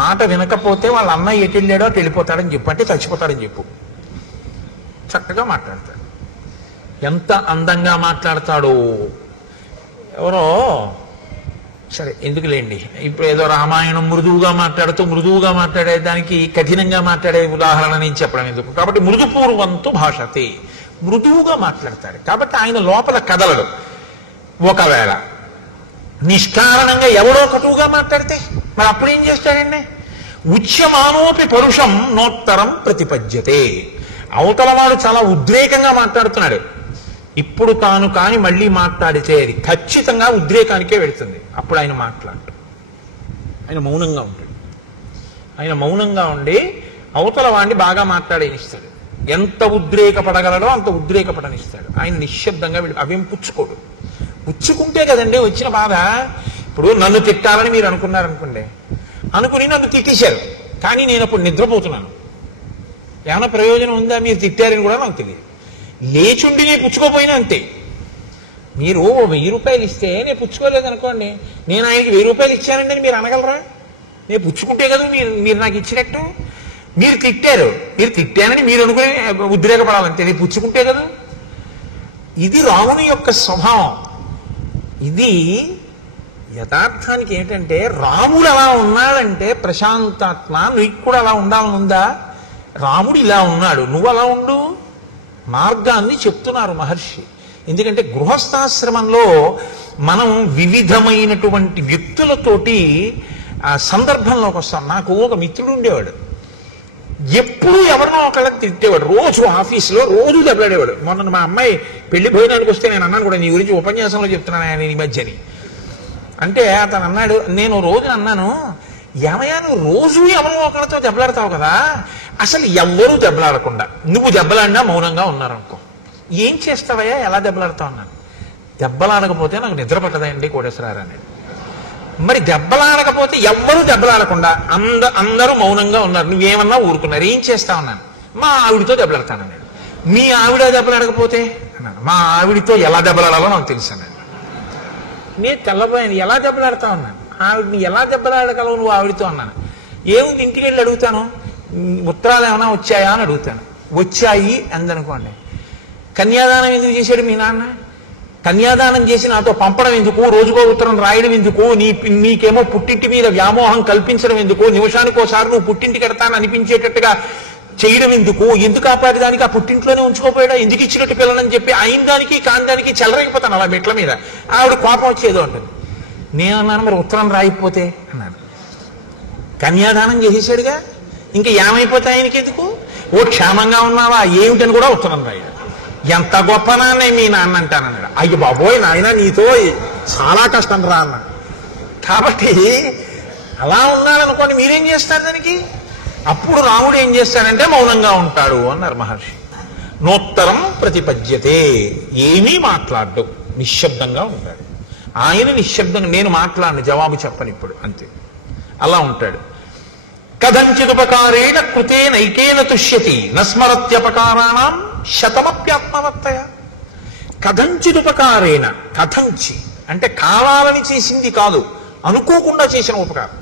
మాట వినకపోతే వాళ్ళ అన్నయ్య ఎటు వెళ్ళాడో అటు వెళ్ళిపోతాడని చెప్పు, అంటే చచ్చిపోతాడని చెప్పు. చక్కగా మాట్లాడతాడు. ఎంత అందంగా మాట్లాడతాడో. ఎవరో సరే ఎందుకులేండి, ఇప్పుడు ఏదో రామాయణం మృదువుగా మాట్లాడే దానికి కఠినంగా మాట్లాడే ఉదాహరణ నేను చెప్పడం ఎందుకు. కాబట్టి మృదుపూర్వంతు భాషతే, మృదువుగా మాట్లాడతాడు. కాబట్టి ఆయన లోపల కదలడు. ఒకవేళ నిష్కారణంగా ఎవడో కటువుగా మాట్లాడితే మరి అప్పుడు ఏం చేస్తాడండి? ఉచ్యమానోపి పరుషం నోత్తరం ప్రతిపద్యతే. అవతల వాడు చాలా ఉద్రేకంగా మాట్లాడుతున్నాడు, ఇప్పుడు తాను కాని మళ్ళీ మాట్లాడితే అది ఖచ్చితంగా ఉద్రేకానికే వెళుతుంది. అప్పుడు ఆయన మాట్లాడతాడు. ఆయన మౌనంగా ఉంటాడు. ఆయన మౌనంగా ఉండి అవతల వాడిని బాగా మాట్లాడేనిస్తాడు. ఎంత ఉద్రేకపడగలడో అంత ఉద్రేకపడనిస్తాడు. ఆయన నిశ్శబ్దంగా అవేం పుచ్చుకోడు. పుచ్చుకుంటే కదండి వచ్చిన బాధ. ఇప్పుడు నన్ను తిట్టాలని మీరు అనుకున్నారనుకోండి, అనుకుని నన్ను తిట్టేశారు, కానీ నేను అప్పుడు నిద్రపోతున్నాను. ఏమైనా ప్రయోజనం ఉందా? మీరు తిట్టారని కూడా నాకు తెలియదు. లేచుండి నేను పుచ్చుకోపోయినా అంతే. మీరు 1000 రూపాయలు ఇస్తే నేను పుచ్చుకోలేదు అనుకోండి, నేను ఆయనకి 1000 రూపాయలు ఇచ్చానండి అని మీరు అనగలరా? నేను పుచ్చుకుంటే కదా మీరు నాకు ఇచ్చినట్టు. మీరు తిట్టారు, మీరు తిట్టానని మీరు అనుకుని ఉద్రేకపడాలంటే నేను పుచ్చుకుంటే కదా. ఇది రాముని యొక్క స్వభావం. ఇది యథార్థానికి ఏంటంటే రాముడు అలా ఉన్నాడంటే ప్రశాంతాత్మ. నువ్వు కూడా అలా ఉండాలనుందా? రాముడు ఇలా ఉన్నాడు, నువ్వు అలా ఉండు. మార్గాన్ని చెప్తున్నారు మహర్షి. ఎందుకంటే గృహస్థాశ్రమంలో మనం వివిధమైనటువంటి వ్యక్తులతోటి సందర్భంలోకి వస్తాం. నాకు ఒక మిత్రుడు ఉండేవాడు. ఎప్పుడు ఎవరినో ఒకళ్ళని తిట్టేవాడు, రోజు ఆఫీసులో రోజు దెబ్బలాడేవాడు. మొన్న మా అమ్మాయి పెళ్లి భోజనానికి వస్తే నేను అన్నాను కూడా, నీ గురించి ఉపన్యాసంలో చెప్తున్నాను ఆయన ఈ మధ్యని. అంటే అతను అన్నాడు, నేను రోజు అన్నాను, ఏమయ్యా నువ్వు రోజు ఎవరో ఒకరితో దెబ్బలాడతావు కదా, అసలు ఎవ్వరూ దెబ్బలాడకుండా నువ్వు దెబ్బలాడినా మౌనంగా ఉన్నారనుకో, ఏం చేస్తావయ్యా, ఎలా దెబ్బలాడతావు అన్నాను. దెబ్బలాడకపోతే నాకు నిద్ర పట్టదండి కోటేశ్వరారు అనేది. మరి దెబ్బలాడకపోతే ఎవ్వరూ దెబ్బలాడకుండా అందరూ మౌనంగా ఉన్నారు, నువ్వేమన్నా ఊరుకున్నారు, ఏం చేస్తావు అన్నాను. మా ఆవిడితో దెబ్బలాడతానన్నాడు. మీ ఆవిడ దెబ్బలాడకపోతే అన్నాను. మా ఆవిడితో ఎలా దెబ్బలాడాలో నాకు తెలుసు అన్నాడు. నేను తెల్లబోయాను, ఎలా దెబ్బలాడతావు అన్నాను. ఆవిడని ఎలా దెబ్బలాడగలవు నువ్వు ఆవిడితో అన్నాను. ఏముంది, ఇంటికి వెళ్ళి అడుగుతాను, ఉత్తరాలు ఏమైనా వచ్చాయా అని అడుగుతాను. వచ్చాయి అందనుకోండి. కన్యాదానం ఎందుకు చేశాడు మీ నాన్న, కన్యాదానం చేసి నాతో పంపడం ఎందుకు, రోజుకో ఉత్తరం రాయడం ఎందుకు, నీకేమో పుట్టింటి మీద వ్యామోహం కల్పించడం ఎందుకు, నిమిషానికోసారి నువ్వు పుట్టింటికి ఎడతాను అనిపించేటట్టుగా చేయడం ఎందుకు, ఎందుకు ఆపాటి దానికి ఆ పుట్టింట్లోనే ఉంచుకోపోయాడా, ఎందుకు ఇచ్చినట్టు పిల్లలని చెప్పి అయిన దానికి కాని దానికి చెలరైపోతాను అలా మెట్ల మీద. ఆవిడ కోపం వచ్చేదో ఉంటుంది. నేనన్నాను, మరి ఉత్తరం రాయిపోతే అన్నాడు. కన్యాదానం చేసేసాడుగా, ఇంకా ఏమైపోతే ఆయనకి ఎందుకు, ఓ క్షేమంగా ఉన్నావా ఏమిటని కూడా ఉత్తరం రాయడు. ఎంత గొప్ప నాన్నే మీ నాన్న అంటానన్నాడు. అయ్యో బాబోయ్ నాయన నీతో చాలా కష్టం రా అన్నాడు. కాబట్టి అలా ఉన్నారనుకోండి, మీరేం చేస్తారు దానికి. అప్పుడు రాముడు ఏం చేస్తాడంటే మౌనంగా ఉంటాడు అన్నారు మహర్షి. నోత్తరం ప్రతిపద్యతే, ఏమీ మాట్లాడ్డు, నిశ్శబ్దంగా ఉంటాడు. ఆయన నిశ్శబ్దంగా, నేను మాట్లాడిన జవాబు చెప్పను ఇప్పుడు, అంతే, అలా ఉంటాడు. కథంచిదుపకారేణ కృతే నైకేన తుష్యతి నస్మరత్యపకారాణం శతమప్యాత్మవర్తయ. కథంచిదుపకారేణ, కథంచి అంటే కావాలని చేసింది కాదు, అనుకోకుండా చేసిన ఉపకారం.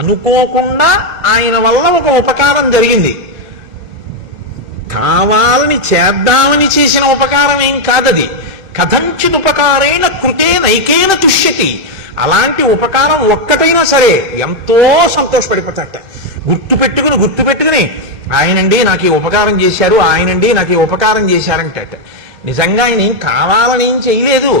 అనుకోకుండా ఆయన వల్ల ఒక ఉపకారం జరిగింది, కావాలని చేద్దామని చేసిన ఉపకారం ఏం కాదది. కథంచిదుపకారేణ కృతే నైకేన తుష్యతి, అలాంటి ఉపకారం ఒక్కటైనా సరే ఎంతో సంతోషపడిపోతాట. గుర్తు పెట్టుకుని ఆయనండి నాకు ఈ ఉపకారం చేశారు, ఆయనండి నాకు ఈ ఉపకారం చేశారంటే నిజంగా ఆయన ఏం కావాలని ఏం చేయలేదు.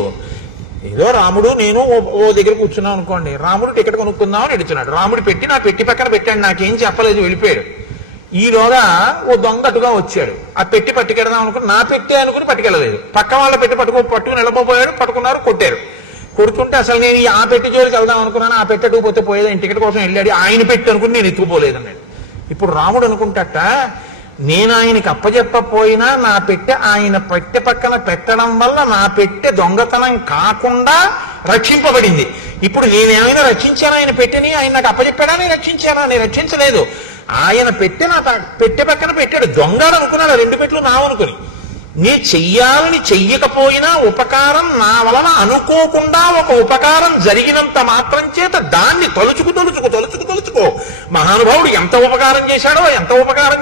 ఏదో రాముడు నేను ఓ దగ్గర కూర్చున్నాం అనుకోండి, రాముడు టికెట్ కొనుక్కుందామని ఎడుతున్నాడు, రాముడు పెట్టి నా పెట్టి పక్కన పెట్టాడు, నాకేం చెప్పలేదు, వెళ్ళిపోయాడు. ఈలోగా ఓ దొంగ అటుగా వచ్చాడు, ఆ పెట్టి పట్టుకెడదాం అనుకుని నా పెట్టి అనుకుని పట్టుకెళ్ళలేదు, పక్క వాళ్ళ పెట్టి పట్టుకుని వెళ్ళబోయాడు, పట్టుకున్నారు, కొట్టారు. కొడుతుంటే అసలు నేను ఆ పెట్టి జోలికి వెళ్దాం అనుకున్నాను, ఆ పెట్టకపోతే పోయేది, టికెట్ కోసం వెళ్ళాడు, ఆయన పెట్టి అనుకుని నేను ఎత్తుకుపోలేదన్నాడు. ఇప్పుడు రాముడు అనుకుంటట, నేను ఆయనకి అప్పచెప్పపోయినా నా పెట్టె ఆయన పెట్టె పక్కన పెట్టడం వల్ల నా పెట్టె దొంగతనం కాకుండా రక్షింపబడింది. ఇప్పుడు నేనేమైనా రక్షించాను ఆయన పెట్టెని, ఆయన నాకు అప్పచెప్పాడా, నేను రక్షించానా, నేను రక్షించలేదు. ఆయన పెట్టె నా పెట్టె పక్కన పెట్టాడు, దొంగడు అనుకున్నాడు, రెండు పెట్లు నావనుకుని. నీ చెయ్యాలని చెయ్యకపోయినా ఉపకారం నా వలన అనుకోకుండా ఒక ఉపకారం జరిగినంత మాత్రం చేత దాన్ని తలుచుకో మహానుభావుడు ఎంత ఉపకారం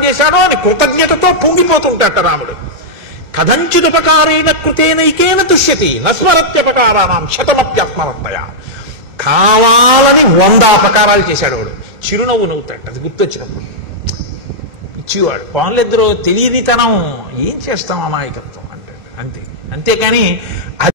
చేశాడో అని కృతజ్ఞతతో పొంగిపోతుంటాట రాముడు. కథంచిదుపకారేణ కృతేనైకేన తుష్యతి నస్మరత్యపకారాణం శతమప్యాత్మవర్తయ. కావాలని 100 అపకారాలు చేశాడు వాడు, చిరునవ్వు నవ్వుతాడు అది గుర్తొచ్చినప్పుడు. ఇచ్చివాడు పాన్లిద్దరూ తెలియనితనం, ఏం చేస్తాం అమాయకత్వం అంటే అంతే. అంతేకాని